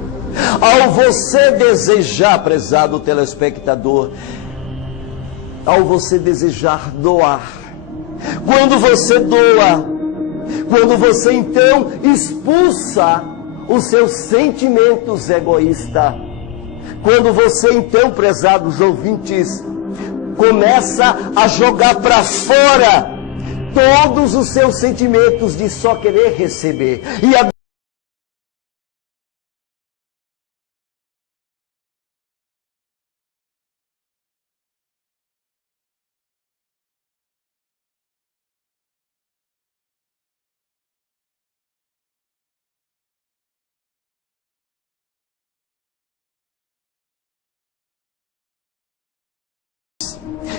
Ao você desejar, prezado telespectador, ao você desejar doar, quando você doa, quando você então expulsa os seus sentimentos egoístas, quando você então, prezados ouvintes, começa a jogar para fora todos os seus sentimentos de só querer receber, e a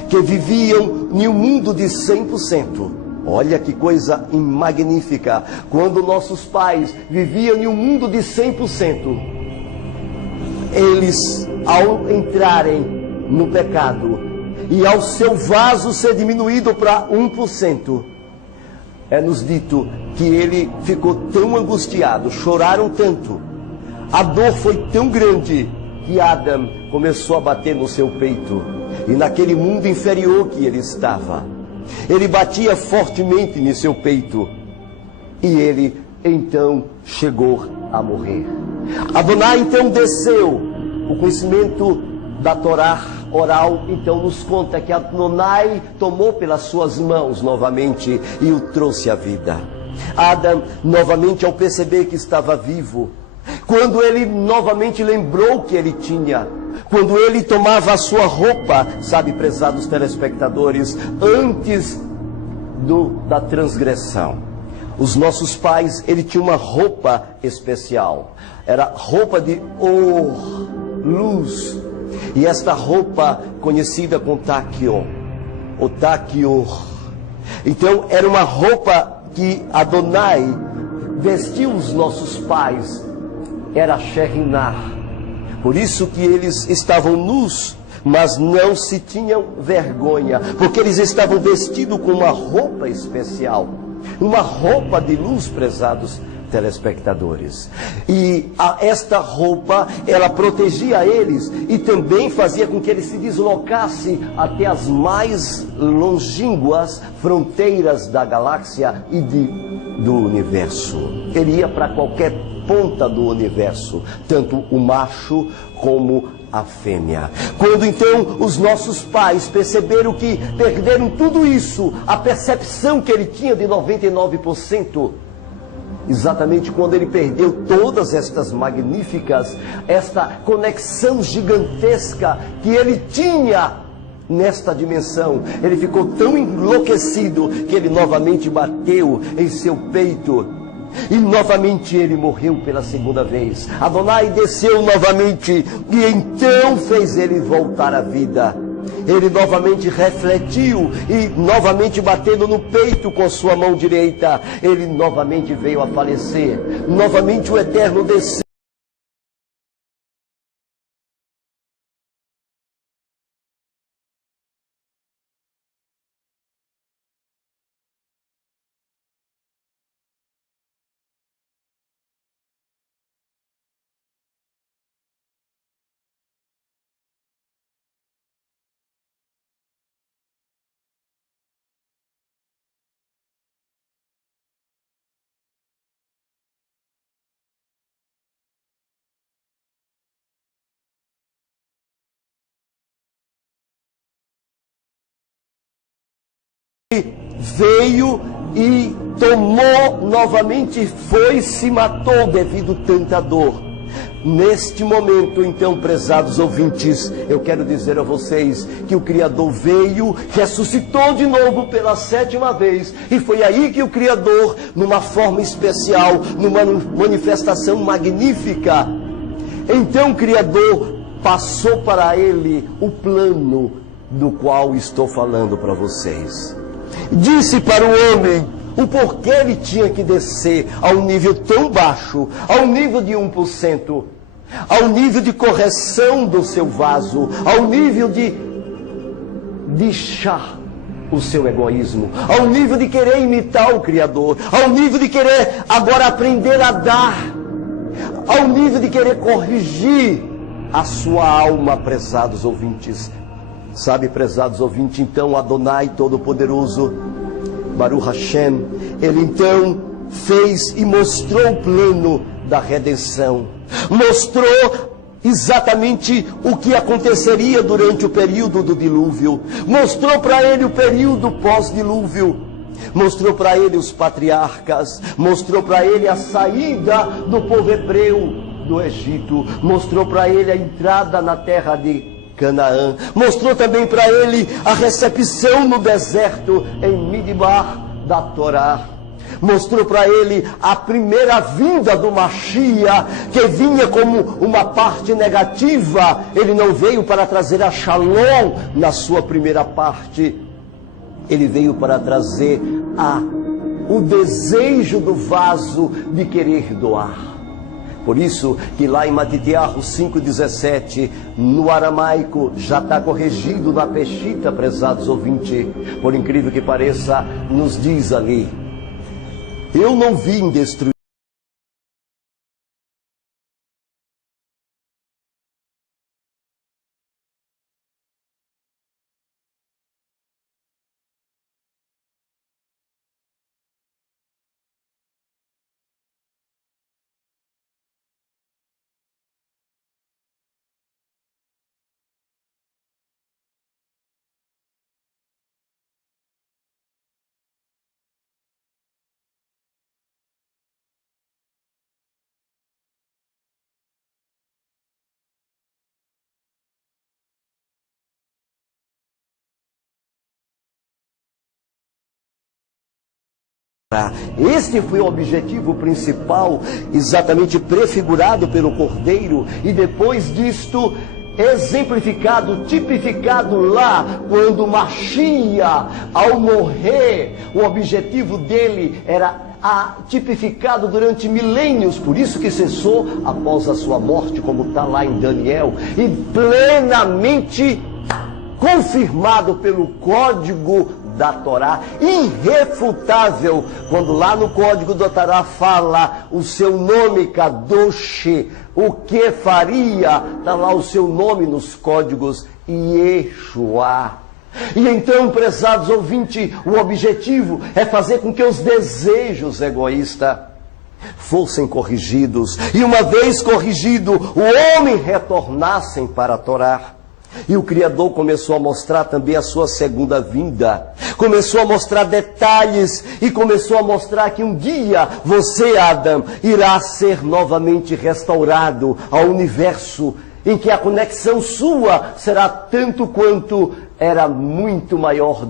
que viviam em um mundo de 100%. Olha que coisa magnífica. Quando nossos pais viviam em um mundo de 100%, eles, ao entrarem no pecado e ao seu vaso ser diminuído para 1%, é-nos dito que ele ficou tão angustiado, choraram tanto, a dor foi tão grande, que Adão começou a bater no seu peito. E naquele mundo inferior que ele estava, ele batia fortemente em seu peito. E ele então chegou a morrer. Adonai então desceu. O conhecimento da Torá oral então nos conta que Adonai tomou pelas suas mãos novamente e o trouxe à vida. Adão novamente, ao perceber que estava vivo, quando ele novamente lembrou que ele tinha, quando ele tomava a sua roupa, sabe, prezados telespectadores, antes da transgressão, os nossos pais, ele tinha uma roupa especial, era roupa de luz, e esta roupa conhecida com taquion, o taquior. Então era uma roupa que Adonai vestiu os nossos pais, era Sherinah. Por isso que eles estavam nus, mas não se tinham vergonha, porque eles estavam vestidos com uma roupa especial, uma roupa de luz, prezados telespectadores. E esta roupa, ela protegia eles e também fazia com que eles se deslocassem até as mais longínquas fronteiras da galáxia e do universo. Ele ia para qualquer ponta do universo, tanto o macho como a fêmea. Quando então os nossos pais perceberam que perderam tudo isso, a percepção que ele tinha de 99%, exatamente quando ele perdeu todas estas magníficas, esta conexão gigantesca que ele tinha nesta dimensão, ele ficou tão enlouquecido que ele novamente bateu em seu peito. E novamente ele morreu pela segunda vez. Adonai desceu novamente e então fez ele voltar à vida. ele novamente refletiu e novamente batendo no peito com sua mão direita, ele novamente veio a falecer. Novamente o Eterno desceu. Veio e tomou novamente, foi-se, matou devido a tanta dor. Neste momento, então, prezados ouvintes, eu quero dizer a vocês que o Criador veio, ressuscitou de novo pela 7ª vez, e foi aí que o Criador, numa forma especial, numa manifestação magnífica, então o Criador passou para ele o plano do qual estou falando para vocês. Disse para o homem o porquê ele tinha que descer a um nível tão baixo, ao nível de 1%, ao nível de correção do seu vaso, ao nível de deixar o seu egoísmo, ao nível de querer imitar o Criador, ao nível de querer agora aprender a dar, ao nível de querer corrigir a sua alma, prezados ouvintes. Sabe, prezados ouvintes, então Adonai Todo-Poderoso, Baruch Hashem, ele então fez e mostrou o plano da redenção. Mostrou exatamente o que aconteceria durante o período do dilúvio. Mostrou para ele o período pós-dilúvio. Mostrou para ele os patriarcas. Mostrou para ele a saída do povo hebreu do Egito. Mostrou para ele a entrada na terra de Canaã. Mostrou também para ele a recepção no deserto em Midbar da Torá. Mostrou para ele a primeira vinda do Mashiach, que vinha como uma parte negativa. Ele não veio para trazer a Shalom na sua primeira parte. Ele veio para trazer o desejo do vaso de querer doar. Por isso que lá em Matitiahu 5,17, no aramaico, já está corrigido na Peshita, prezados ouvintes. Por incrível que pareça, nos diz ali: eu não vim destruir. Este foi o objetivo principal, exatamente prefigurado pelo Cordeiro, e depois disto exemplificado, tipificado lá, quando Mashiach, ao morrer, o objetivo dele era tipificado durante milênios, por isso que cessou após a sua morte, como está lá em Daniel, e plenamente confirmado pelo código da Torá, irrefutável, quando lá no código da Torá fala o seu nome, Kadosh, o que faria, está lá o seu nome nos códigos, Yeshua. E então, prezados ouvintes, o objetivo é fazer com que os desejos egoístas fossem corrigidos, e uma vez corrigido, o homem retornassem para a Torá. E o Criador começou a mostrar também a sua segunda vinda. Começou a mostrar detalhes e começou a mostrar que um dia você, Adão, irá ser novamente restaurado ao universo, em que a conexão sua será tanto quanto será muito maior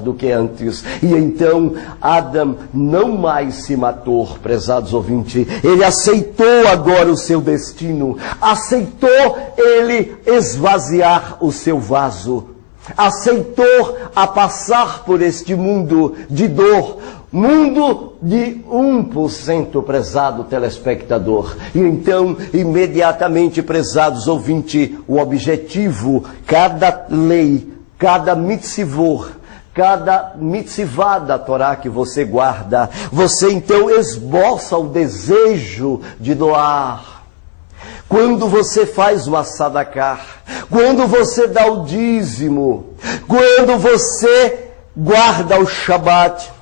do que antes. E então Adão não mais se matou, prezados ouvintes. Ele aceitou agora o seu destino. Aceitou ele esvaziar o seu vaso. Aceitou a passar por este mundo de dor. Mundo de 1%, prezado telespectador. E então, imediatamente, prezados ouvintes, o objetivo, cada lei, cada mitzvot, cada mitzvah da Torá que você guarda, você então esboça o desejo de doar. Quando você faz uma sadakah, quando você dá o dízimo, quando você guarda o Shabat,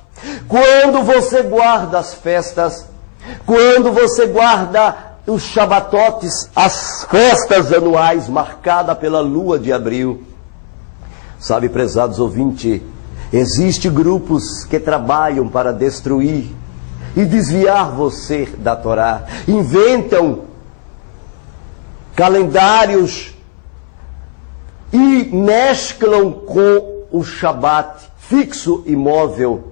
quando você guarda as festas, quando você guarda os Shabatotes, as festas anuais marcadas pela lua de abril. Sabe, prezados ouvintes, existem grupos que trabalham para destruir e desviar você da Torá. Inventam calendários e mesclam com o Shabat fixo e móvel.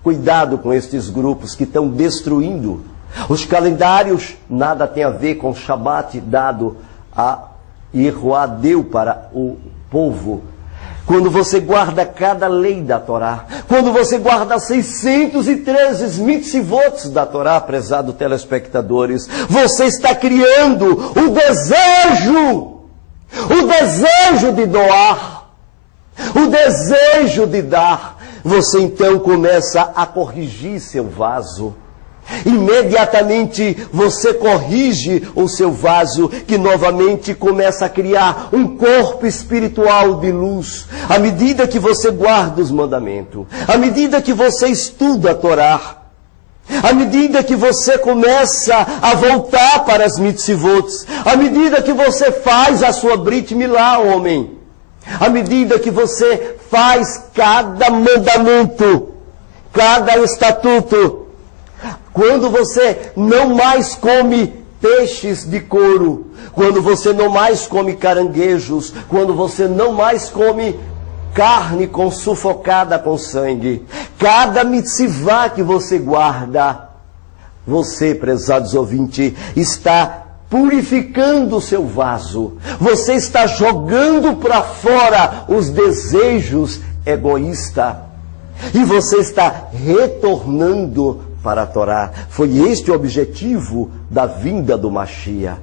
Cuidado com estes grupos que estão destruindo. Os calendários nada tem a ver com o Shabat dado a Yehoá deu para o povo. Quando você guarda cada lei da Torá, quando você guarda 613 mitzvot da Torá, prezado telespectadores, você está criando o desejo de doar, o desejo de dar. Você então começa a corrigir seu vaso. Imediatamente você corrige o seu vaso, que novamente começa a criar um corpo espiritual de luz. À medida que você guarda os mandamentos, à medida que você estuda a Torá, à medida que você começa a voltar para as mitzvot, à medida que você faz a sua Brit Milá, homem, à medida que você faz cada mandamento, cada estatuto, quando você não mais come peixes de couro, quando você não mais come caranguejos, quando você não mais come carne sufocada com sangue, cada mitzvah que você guarda, você, prezados ouvintes, está purificando o seu vaso. Você está jogando para fora os desejos egoístas. E você está retornando para a Torá. Foi este o objetivo da vinda do Mashiach.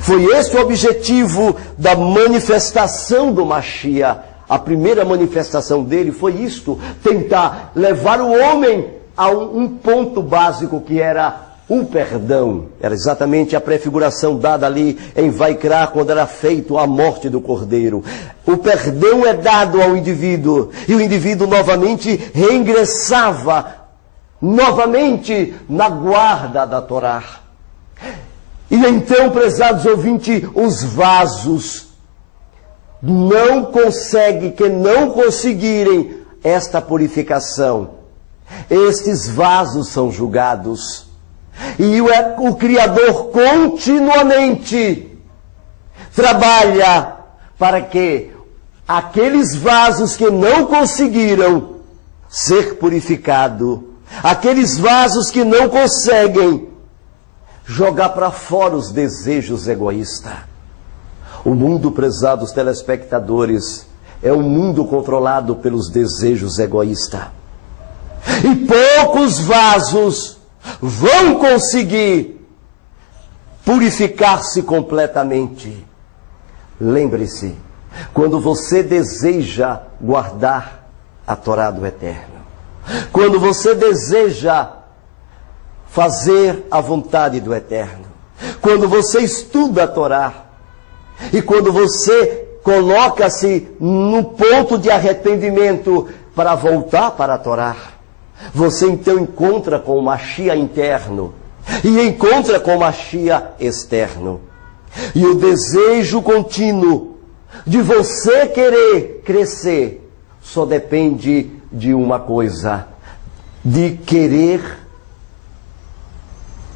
Foi este o objetivo da manifestação do Mashiach. A primeira manifestação dele foi isto: tentar levar o homem a um ponto básico que era o perdão. Era exatamente a prefiguração dada ali em Vaikra, quando era feito a morte do Cordeiro. O perdão é dado ao indivíduo, e o indivíduo novamente reingressava novamente na guarda da Torá. E então, prezados ouvintes, os vasos não conseguirem esta purificação. Estes vasos são julgados. E o Criador continuamente trabalha para que aqueles vasos que não conseguiram ser purificados, aqueles vasos que não conseguem jogar para fora os desejos egoístas. O mundo, prezados telespectadores, é um mundo controlado pelos desejos egoístas. E poucos vasos vão conseguir purificar-se completamente. Lembre-se, quando você deseja guardar a Torá do Eterno, quando você deseja fazer a vontade do Eterno, quando você estuda a Torá, e quando você coloca-se no ponto de arrependimento para voltar para a Torá, você então encontra com o Mashiach interno e encontra com o Mashiach externo. E o desejo contínuo de você querer crescer só depende de uma coisa: de querer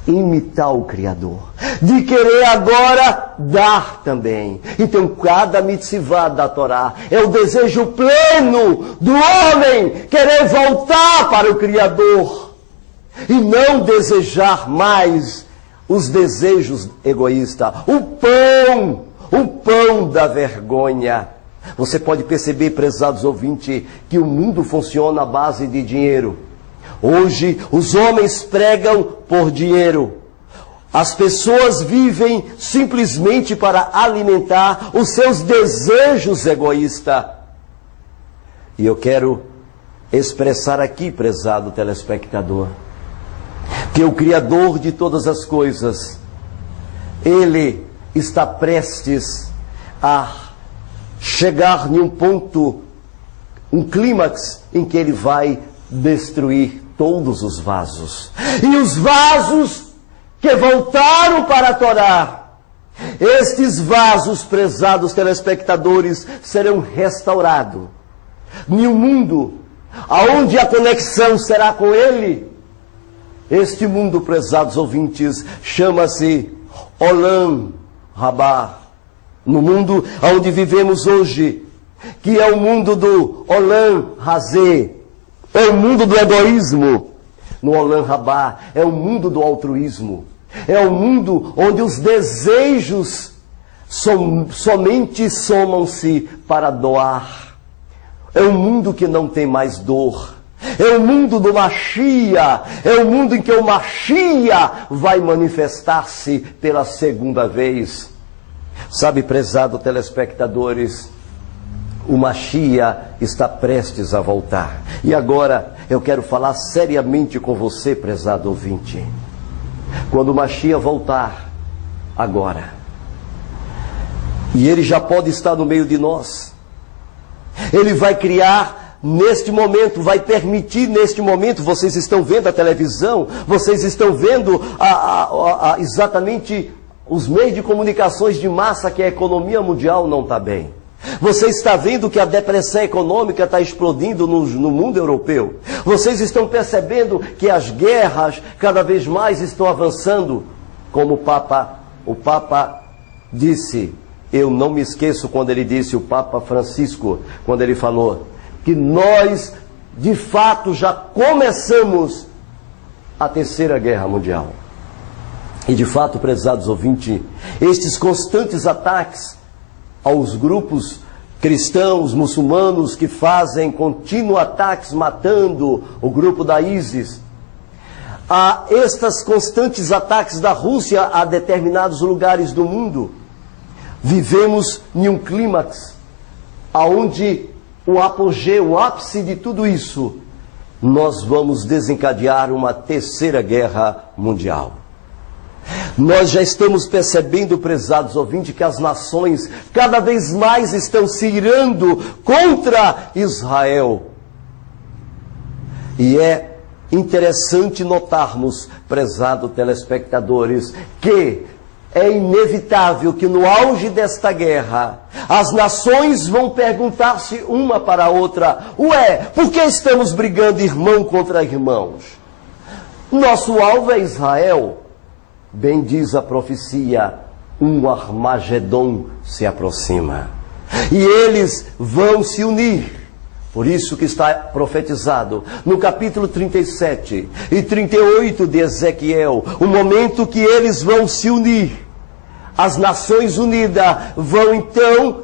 imitar o Criador, de querer agora dar também. Então cada mitzvah da Torá é o desejo pleno do homem querer voltar para o Criador e não desejar mais os desejos egoístas, o pão da vergonha. Você pode perceber, prezados ouvintes, que o mundo funciona à base de dinheiro. Hoje, os homens pregam por dinheiro. As pessoas vivem simplesmente para alimentar os seus desejos egoístas. E eu quero expressar aqui, prezado telespectador, que o Criador de todas as coisas, Ele está prestes a chegar em um ponto, um clímax, em que Ele vai destruir todos os vasos. E os vasos que voltaram para a Torá, estes vasos, prezados telespectadores, serão restaurados em um mundo onde a conexão será com Ele. Este mundo, prezados ouvintes, chama-se Olam Rabá. No mundo onde vivemos hoje, que é o mundo do Olam Hazé, é o mundo do egoísmo. No Olam Rabá é o mundo do altruísmo. É o mundo onde os desejos somente somam-se para doar. É um mundo que não tem mais dor. É o mundo do Mashiach. É o mundo em que o Mashiach vai manifestar-se pela segunda vez. Sabe, prezado telespectadores, o Mashiach está prestes a voltar. E agora eu quero falar seriamente com você, prezado ouvinte. Quando o Mashiach voltar, agora, e ele já pode estar no meio de nós, ele vai criar neste momento, vai permitir neste momento, vocês estão vendo a televisão, vocês estão vendo exatamente os meios de comunicações de massa, que a economia mundial não está bem. Você está vendo que a depressão econômica está explodindo no mundo europeu. Vocês estão percebendo que as guerras cada vez mais estão avançando. Como o Papa disse, eu não me esqueço quando ele disse, o Papa Francisco, quando ele falou que nós, de fato, já começamos a Terceira Guerra Mundial. E de fato, prezados ouvintes, estes constantes ataques aos grupos cristãos, muçulmanos, que fazem contínuos ataques, matando o grupo da ISIS, a estes constantes ataques da Rússia a determinados lugares do mundo, vivemos em um clímax, aonde o apogeu, o ápice de tudo isso, nós vamos desencadear uma Terceira Guerra Mundial. Nós já estamos percebendo, prezados ouvintes, que as nações cada vez mais estão se irando contra Israel. E é interessante notarmos, prezados telespectadores, que é inevitável que no auge desta guerra, as nações vão perguntar-se uma para a outra: ué, por que estamos brigando irmão contra irmãos? Nosso alvo é Israel. Bem diz a profecia, um Armagedon se aproxima. E eles vão se unir. Por isso que está profetizado no capítulo 37 e 38 de Ezequiel, o momento que eles vão se unir. As Nações Unidas vão então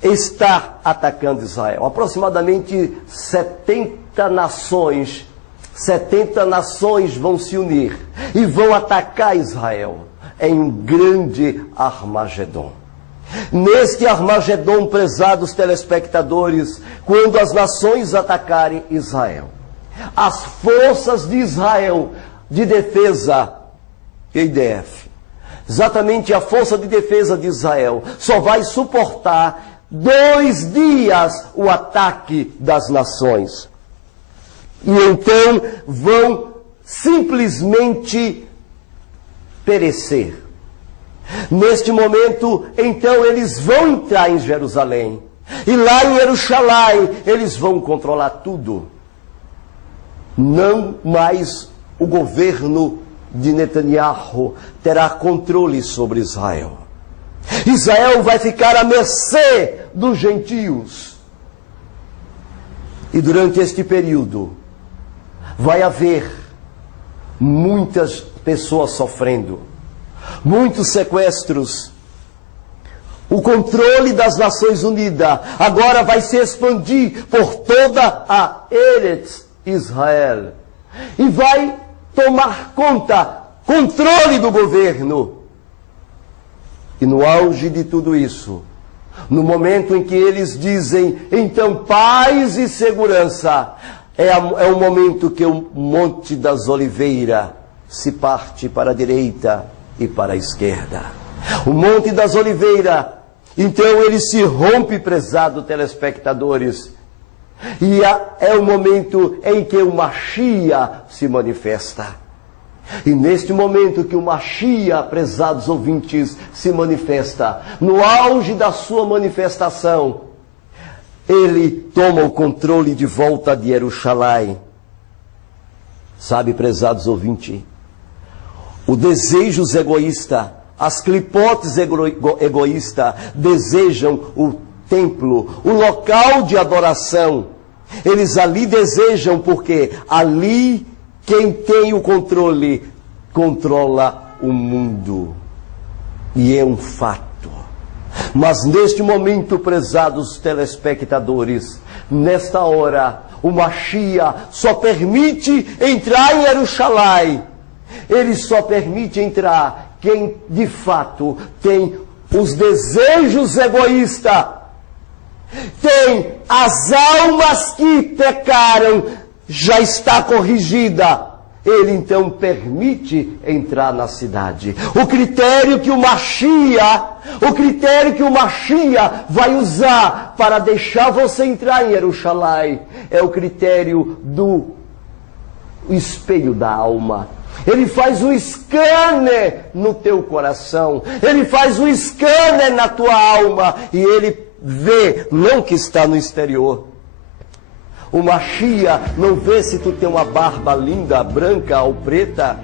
estar atacando Israel. Aproximadamente 70 nações vão se unir e vão atacar Israel em um grande Armagedon. Neste Armagedon, prezados telespectadores, quando as nações atacarem Israel, as forças de Israel de defesa, IDF, exatamente a força de defesa de Israel, só vai suportar 2 dias o ataque das nações. E então vão simplesmente perecer. Neste momento, então, eles vão entrar em Jerusalém. E lá em Jerusalém, eles vão controlar tudo. Não mais o governo de Netanyahu terá controle sobre Israel. Israel vai ficar à mercê dos gentios. E durante este período vai haver muitas pessoas sofrendo, muitos sequestros. O controle das Nações Unidas agora vai se expandir por toda a Eretz Israel e vai tomar controle do governo. E no auge de tudo isso, no momento em que eles dizem, então, paz e segurança, é o momento que o Monte das Oliveiras se parte para a direita e para a esquerda. O Monte das Oliveiras, então, ele se rompe, prezados telespectadores, e é o momento em que o Mashiach se manifesta. E neste momento que o Mashiach, prezados ouvintes, se manifesta, no auge da sua manifestação, ele toma o controle de volta de Jerusalém. Sabe, prezados ouvintes, o desejos egoísta, as clipotes egoístas desejam o templo, o local de adoração. Eles ali desejam porque ali quem tem o controle controla o mundo. E é um fato. Mas neste momento, prezados telespectadores, nesta hora, o Mashiach só permite entrar em Jerusalém. Ele só permite entrar quem de fato tem os desejos egoístas, tem as almas que pecaram, já está corrigida. Ele então permite entrar na cidade. O critério que o Mashiach vai usar para deixar você entrar em Jerusalém é o critério do espelho da alma. Ele faz um scanner no teu coração. Ele faz um scanner na tua alma. E ele vê, não que está no exterior. O Mashiach não vê se tu tem uma barba linda, branca ou preta.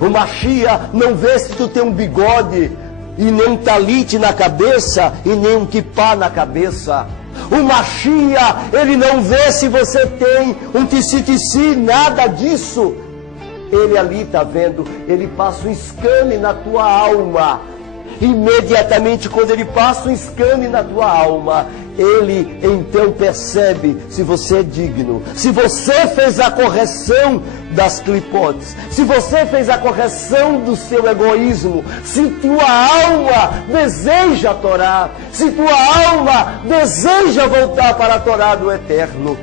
O Mashiach não vê se tu tem um bigode e nem um talite na cabeça e nem um kippá na cabeça. O Mashiach, ele não vê se você tem um tzitzit, nada disso. Ele ali está vendo, ele passa um scanner na tua alma. Imediatamente quando ele passa um scanner na tua alma, ele então percebe se você é digno, se você fez a correção das clipotes, se você fez a correção do seu egoísmo, se tua alma deseja a Torá, se tua alma deseja voltar para a Torá do Eterno.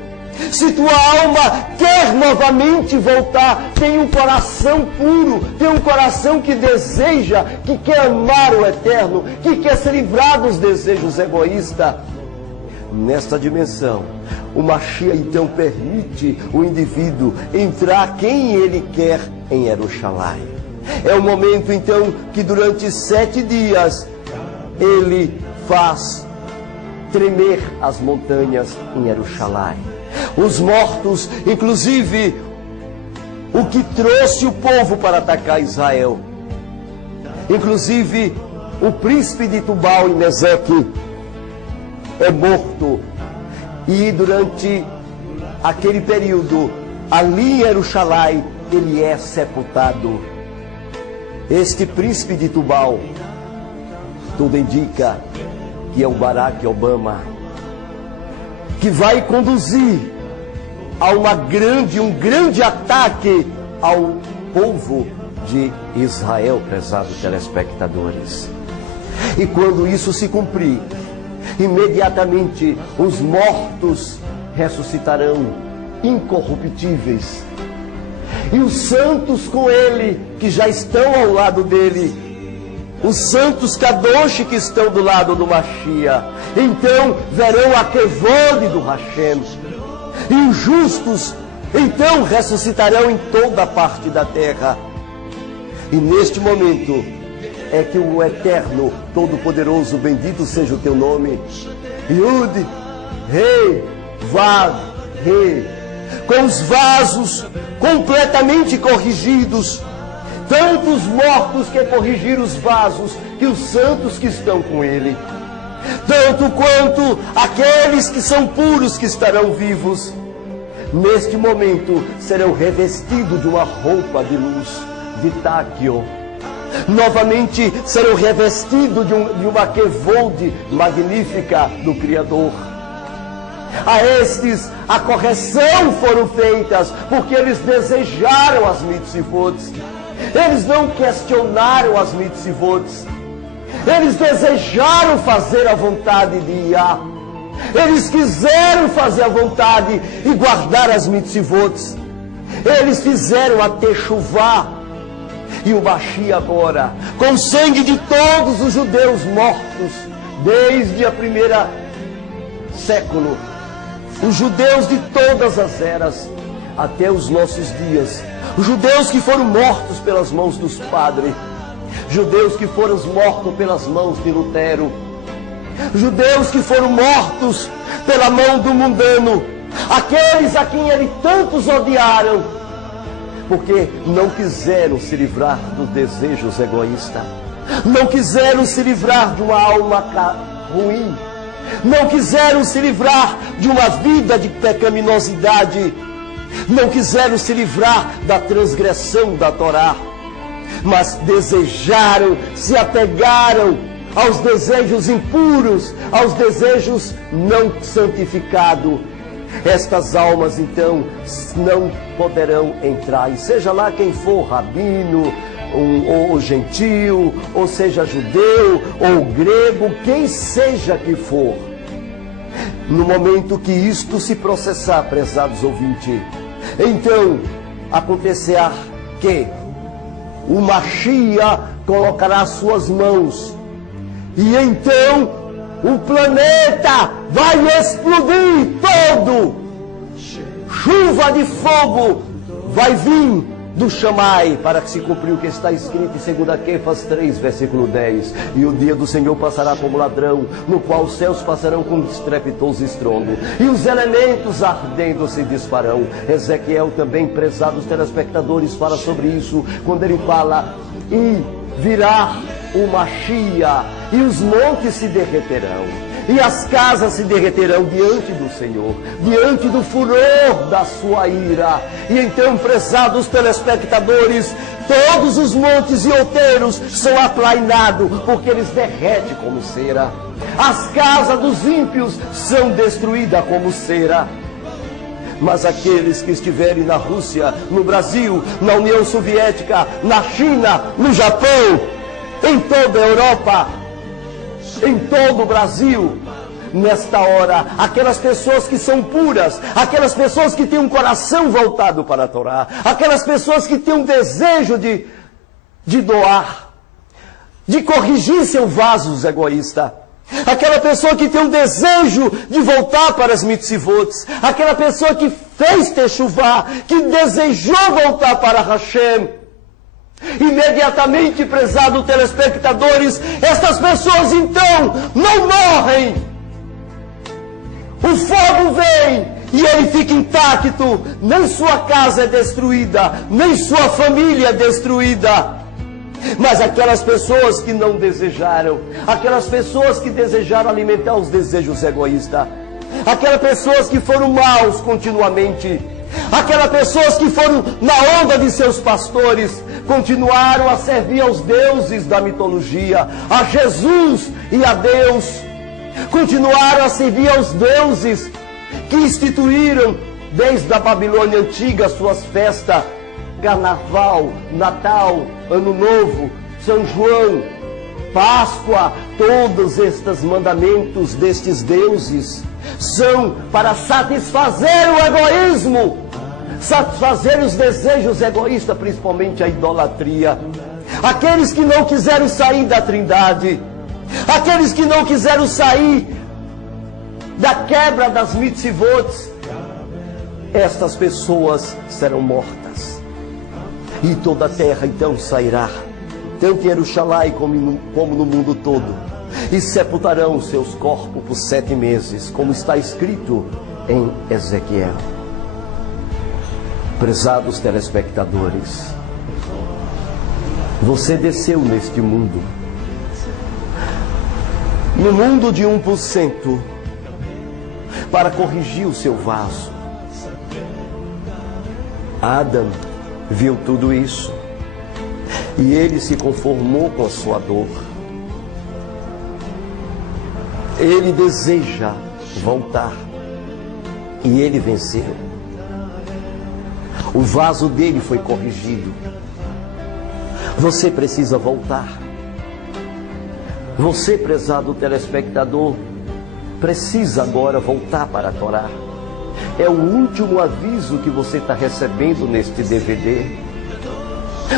Se tua alma quer novamente voltar, tem um coração puro, tem um coração que deseja, que quer amar o Eterno, que quer se livrar dos desejos egoístas. Nesta dimensão, o Mashiach então permite o indivíduo entrar quem ele quer em Jerusalém. É o momento então que durante 7 dias ele faz tremer as montanhas em Jerusalém. Os mortos, inclusive o que trouxe o povo para atacar Israel, inclusive o príncipe de Tubal e Meseque é morto. E durante aquele período, ali em Jerusalém, ele é sepultado. Este príncipe de Tubal, tudo indica que é o Barack Obama, que vai conduzir a um grande ataque ao povo de Israel, prezados telespectadores. E quando isso se cumprir, imediatamente os mortos ressuscitarão incorruptíveis. E os santos com ele, que já estão ao lado dele, os santos Kadosh que estão do lado do Mashiach, então verão a kevod do Hashem. E os justos, então, ressuscitarão em toda a parte da terra. E neste momento é que o Eterno, Todo-Poderoso, bendito seja o teu nome, Yud, Rei, Vav, Rei, com os vasos completamente corrigidos, tantos mortos que corrigiram os vasos, que os santos que estão com ele, tanto quanto aqueles que são puros que estarão vivos, neste momento serão revestidos de uma roupa de luz, de táquio. Novamente serão revestidos de uma quevode magnífica do Criador. A estes a correção foram feitas, porque eles desejaram as mitzvot. Eles não questionaram as mitzvot. Eles desejaram fazer a vontade de Yah. Eles quiseram fazer a vontade e guardar as mitzvot. Eles fizeram a techuvá. E o Mashiach agora, com o sangue de todos os judeus mortos, desde a primeira século, os judeus de todas as eras, até os nossos dias, os judeus que foram mortos pelas mãos dos padres, judeus que foram mortos pelas mãos de Lutero, judeus que foram mortos pela mão do mundano, aqueles a quem ele tantos odiaram, porque não quiseram se livrar dos desejos egoístas, não quiseram se livrar de uma alma ruim, não quiseram se livrar de uma vida de pecaminosidade, não quiseram se livrar da transgressão da Torá, mas desejaram, se apegaram aos desejos impuros, aos desejos não santificados. Estas almas então não poderão entrar, e seja lá quem for, rabino, ou gentil, ou seja judeu, ou grego, quem seja que for. No momento que isto se processar, prezados ouvintes, então acontecerá que o Mashiach colocará as suas mãos, e então o planeta vai explodir todo. Chuva de fogo vai vir do Shammai, para que se cumprir o que está escrito em 2 Quefas 3, versículo 10. E o dia do Senhor passará como ladrão, no qual os céus passarão com estrepitoso estrondo, e os elementos ardendo se disparão. Ezequiel também, prezados telespectadores, fala sobre isso, quando ele fala, e virá o Mashiach, e os montes se derreterão, e as casas se derreterão diante do Senhor, diante do furor da sua ira. E então, prezados telespectadores, todos os montes e outeiros são aplainados, porque eles derretem como cera. As casas dos ímpios são destruídas como cera. Mas aqueles que estiverem na Rússia, no Brasil, na União Soviética, na China, no Japão, em toda a Europa, em todo o Brasil, nesta hora, aquelas pessoas que são puras, aquelas pessoas que têm um coração voltado para a Torá, aquelas pessoas que têm um desejo de doar, de corrigir seu vaso egoísta, aquela pessoa que tem um desejo de voltar para as mitzvot, aquela pessoa que fez techuvá, que desejou voltar para Hashem. Imediatamente, prezados telespectadores, estas pessoas então não morrem. O fogo vem e ele fica intacto, nem sua casa é destruída, nem sua família é destruída. Mas aquelas pessoas que não desejaram, aquelas pessoas que desejaram alimentar os desejos egoístas, aquelas pessoas que foram maus continuamente, aquelas pessoas que foram na onda de seus pastores, continuaram a servir aos deuses da mitologia, a Jesus e a Deus, continuaram a servir aos deuses que instituíram desde a Babilônia Antiga suas festas, Carnaval, Natal, Ano Novo, São João, Páscoa. Todos estes mandamentos destes deuses são para satisfazer o egoísmo, satisfazer os desejos egoístas, principalmente a idolatria. Aqueles que não quiseram sair da Trindade, aqueles que não quiseram sair da quebra das mitzvot, estas pessoas serão mortas. E toda a terra então sairá, tanto em Jerusalém como no mundo todo, e sepultarão os seus corpos por 7 meses, como está escrito em Ezequiel. Prezados telespectadores, Você desceu neste mundo, no mundo de 1%, para corrigir o seu vaso. Adão viu tudo isso e ele se conformou com a sua dor. Ele deseja voltar e ele venceu. O vaso dele foi corrigido. Você precisa voltar. Você, prezado telespectador, precisa agora voltar para a Torá. É o último aviso que você está recebendo neste DVD.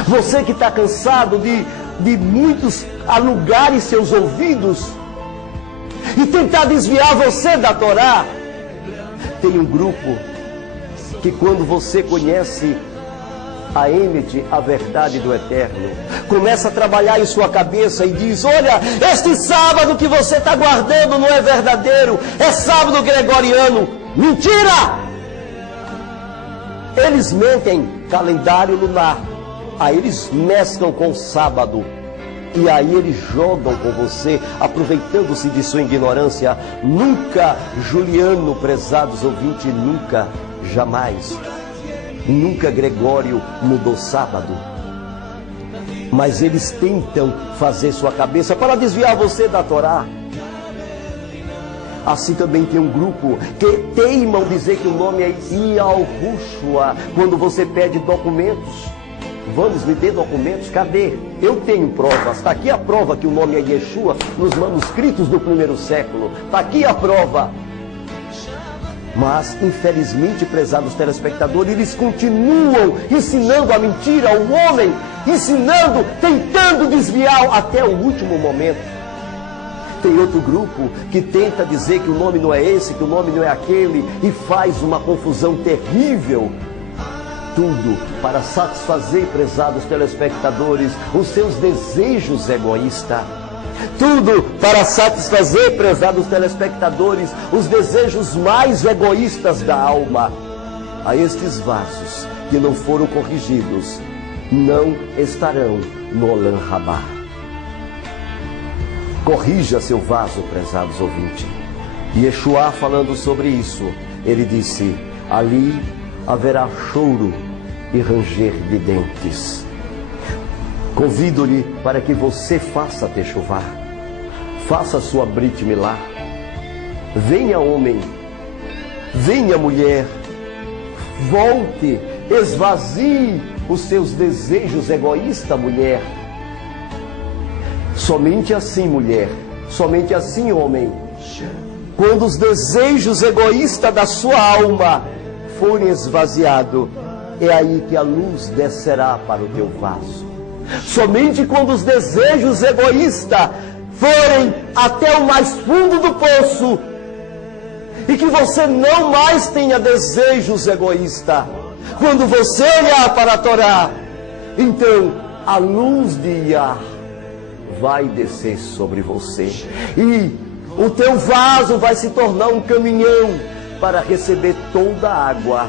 Você que está cansado de muitos alugarem seus ouvidos e tentar desviar você da Torá. Tem um grupo que, quando você conhece a Emet, a verdade do Eterno, começa a trabalhar em sua cabeça e diz: olha, este sábado que você está guardando não é verdadeiro, é sábado gregoriano. Mentira! Eles mentem calendário lunar, aí eles mesclam com o sábado, e aí eles jogam com você, aproveitando-se de sua ignorância. Nunca, Juliano, prezados ouvintes, nunca, jamais, nunca Gregório mudou sábado. Mas eles tentam fazer sua cabeça para desviar você da Torá. Assim também tem um grupo que teimam dizer que o nome é Yahushua. Quando você pede documentos, vamos, me dê documentos, cadê? Eu tenho provas, está aqui a prova que o nome é Yeshua nos manuscritos do primeiro século. Está aqui a prova. Mas, infelizmente, prezados telespectadores, eles continuam ensinando a mentira ao homem, ensinando, tentando desviar até o último momento. Tem outro grupo que tenta dizer que o nome não é esse, que o nome não é aquele, e faz uma confusão terrível. Tudo para satisfazer, prezados telespectadores, os seus desejos egoístas. Tudo para satisfazer, prezados telespectadores, os desejos mais egoístas da alma. A estes vasos que não foram corrigidos, não estarão no Olam Rabá. Corrija seu vaso, prezados ouvintes. Yeshua, falando sobre isso, ele disse: ali haverá choro e ranger de dentes. Convido-lhe para que você faça techuvá, faça sua Brit Milá. Venha, homem, venha, mulher, volte, esvazie os seus desejos egoístas, mulher. Somente assim, mulher, somente assim, homem, quando os desejos egoístas da sua alma forem esvaziados, é aí que a luz descerá para o teu vaso. Somente quando os desejos egoístas forem até o mais fundo do poço, e que você não mais tenha desejos egoístas, quando você olhar para a Torá, então a luz de Yah vai descer sobre você, e o teu vaso vai se tornar um caminhão para receber toda a água.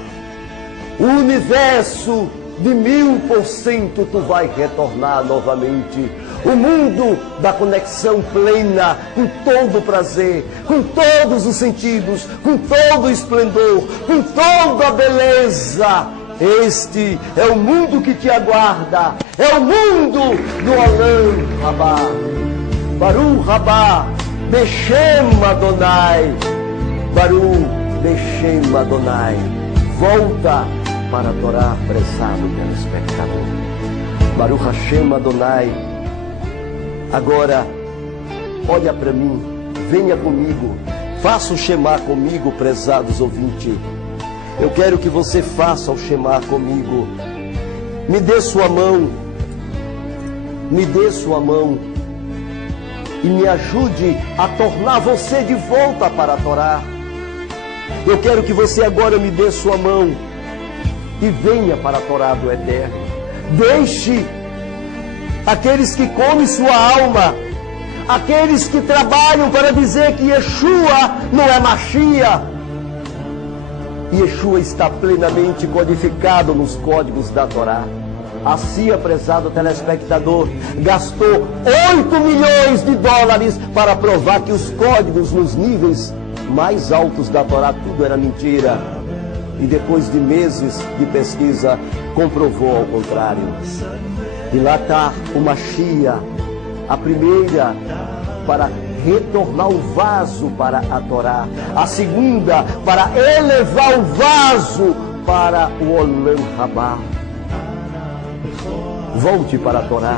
O universo de 1000% tu vai retornar novamente. O mundo da conexão plena, com todo o prazer, com todos os sentidos, com todo o esplendor, com toda a beleza. Este é o mundo que te aguarda, é o mundo do Olam Rabá. Baruch Rabá, Beshem Adonai, Baruch Beshem Adonai. Volta para adorar, prezado telespectador. Baruch Hashem Adonai. Agora, olha para mim, venha comigo, faça o Shema comigo, prezados ouvintes. Eu quero que você faça o Shema comigo. Me dê sua mão, me dê sua mão e me ajude a tornar você de volta para a Torá. Eu quero que você agora me dê sua mão e venha para a Torá do Eterno. Deixe aqueles que comem sua alma, aqueles que trabalham para dizer que Yeshua não é Mashiach. Yeshua está plenamente codificado nos códigos da Torá. A CIA, prezado telespectador, gastou 8 milhões de dólares para provar que os códigos nos níveis mais altos da Torá, tudo era mentira. E depois de meses de pesquisa, comprovou ao contrário. E lá está uma Mashiach, a primeira para retornar o vaso para a Torá, a segunda para elevar o vaso para o Olam Rabá. Volte para a Torá.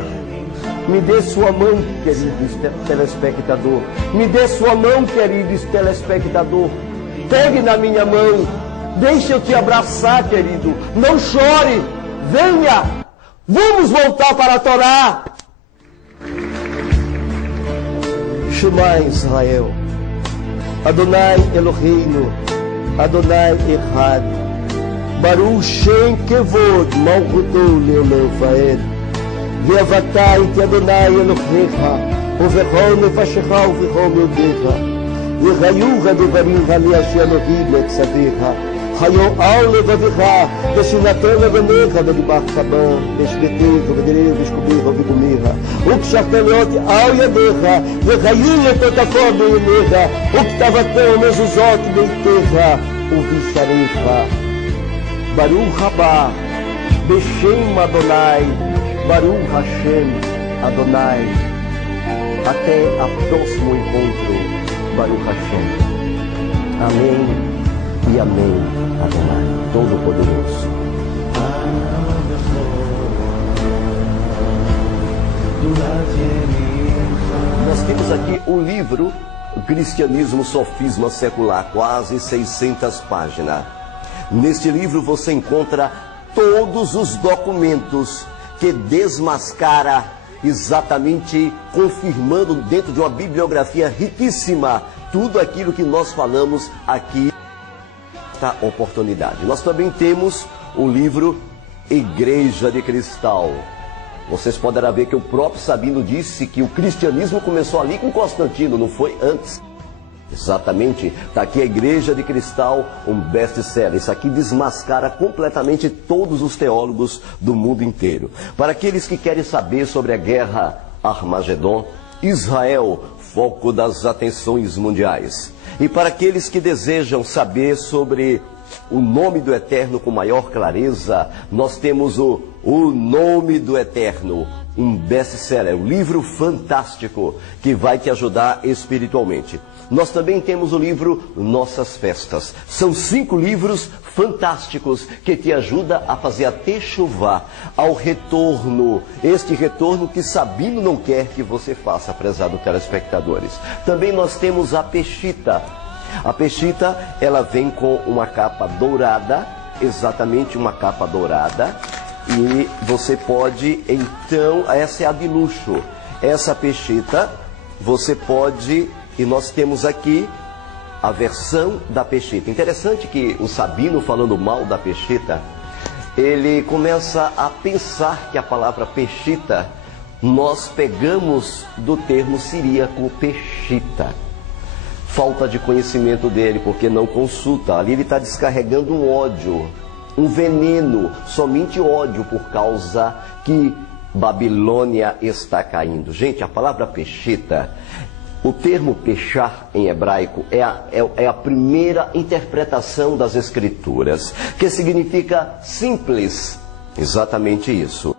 Me dê sua mão, querido telespectador. Me dê sua mão, querido telespectador. Pegue na minha mão. Deixa eu te abraçar, querido. Não chore. Venha. Vamos voltar para a Torá. Shema Israel. Adonai Eloheinu. Adonai Echad. Baruch Shem Kevod Malchuto Leolam Vaed. Ve'avata et Adonai Elohecha Uvechol nefashecha uvechol yodecha V'chayucha devarim ha'le'asher Elohim le'tzadecha Hayo al levavecha V'shinato levanecha v'libachcha ba V'shbetecha v'derecha v'shkubecha v'gumecha U'kshachta leot al yadecha V'chayin letotafo be'yenecha U'ktavato mezuzot beitecha U'visharecha Baruch haba Beshem Adonai Baruch Hashem Adonai. Até o próximo encontro. Baruch Hashem. Amém e amém. Adonai, Todo-Poderoso. Nós temos aqui o livro Cristianismo Sofisma Secular, quase 600 páginas. Neste livro você encontra todos os documentos que desmascara, exatamente confirmando dentro de uma bibliografia riquíssima tudo aquilo que nós falamos aqui nesta oportunidade. Nós também temos o livro Igreja de Cristal. Vocês poderão ver que o próprio Sabino disse que o cristianismo começou ali com Constantino, não foi antes. Exatamente, está aqui a Igreja de Cristal, um best-seller. Isso aqui desmascara completamente todos os teólogos do mundo inteiro. Para aqueles que querem saber sobre a guerra Armagedon, Israel, foco das atenções mundiais. E para aqueles que desejam saber sobre o nome do Eterno com maior clareza, nós temos o Nome do Eterno, um best-seller, um livro fantástico que vai te ajudar espiritualmente. Nós também temos o livro Nossas Festas. São 5 livros fantásticos que te ajudam a fazer a techuvá, ao retorno. Este retorno que Sabino não quer que você faça, prezados telespectadores. Também nós temos a Peshita. A Peshita, ela vem com uma capa dourada, exatamente uma capa dourada. E você pode, então, essa é a de luxo. Essa Peshita, você pode... E nós temos aqui a versão da Peshita. Interessante que o Sabino, falando mal da Peshita, ele começa a pensar que a palavra Peshita nós pegamos do termo siríaco Peshita. Falta de conhecimento dele, porque não consulta. Ali ele está descarregando um ódio, um veneno, somente ódio por causa que Babilônia está caindo. Gente, a palavra Peshita... O termo pechar em hebraico é a primeira interpretação das Escrituras, que significa simples, exatamente isso.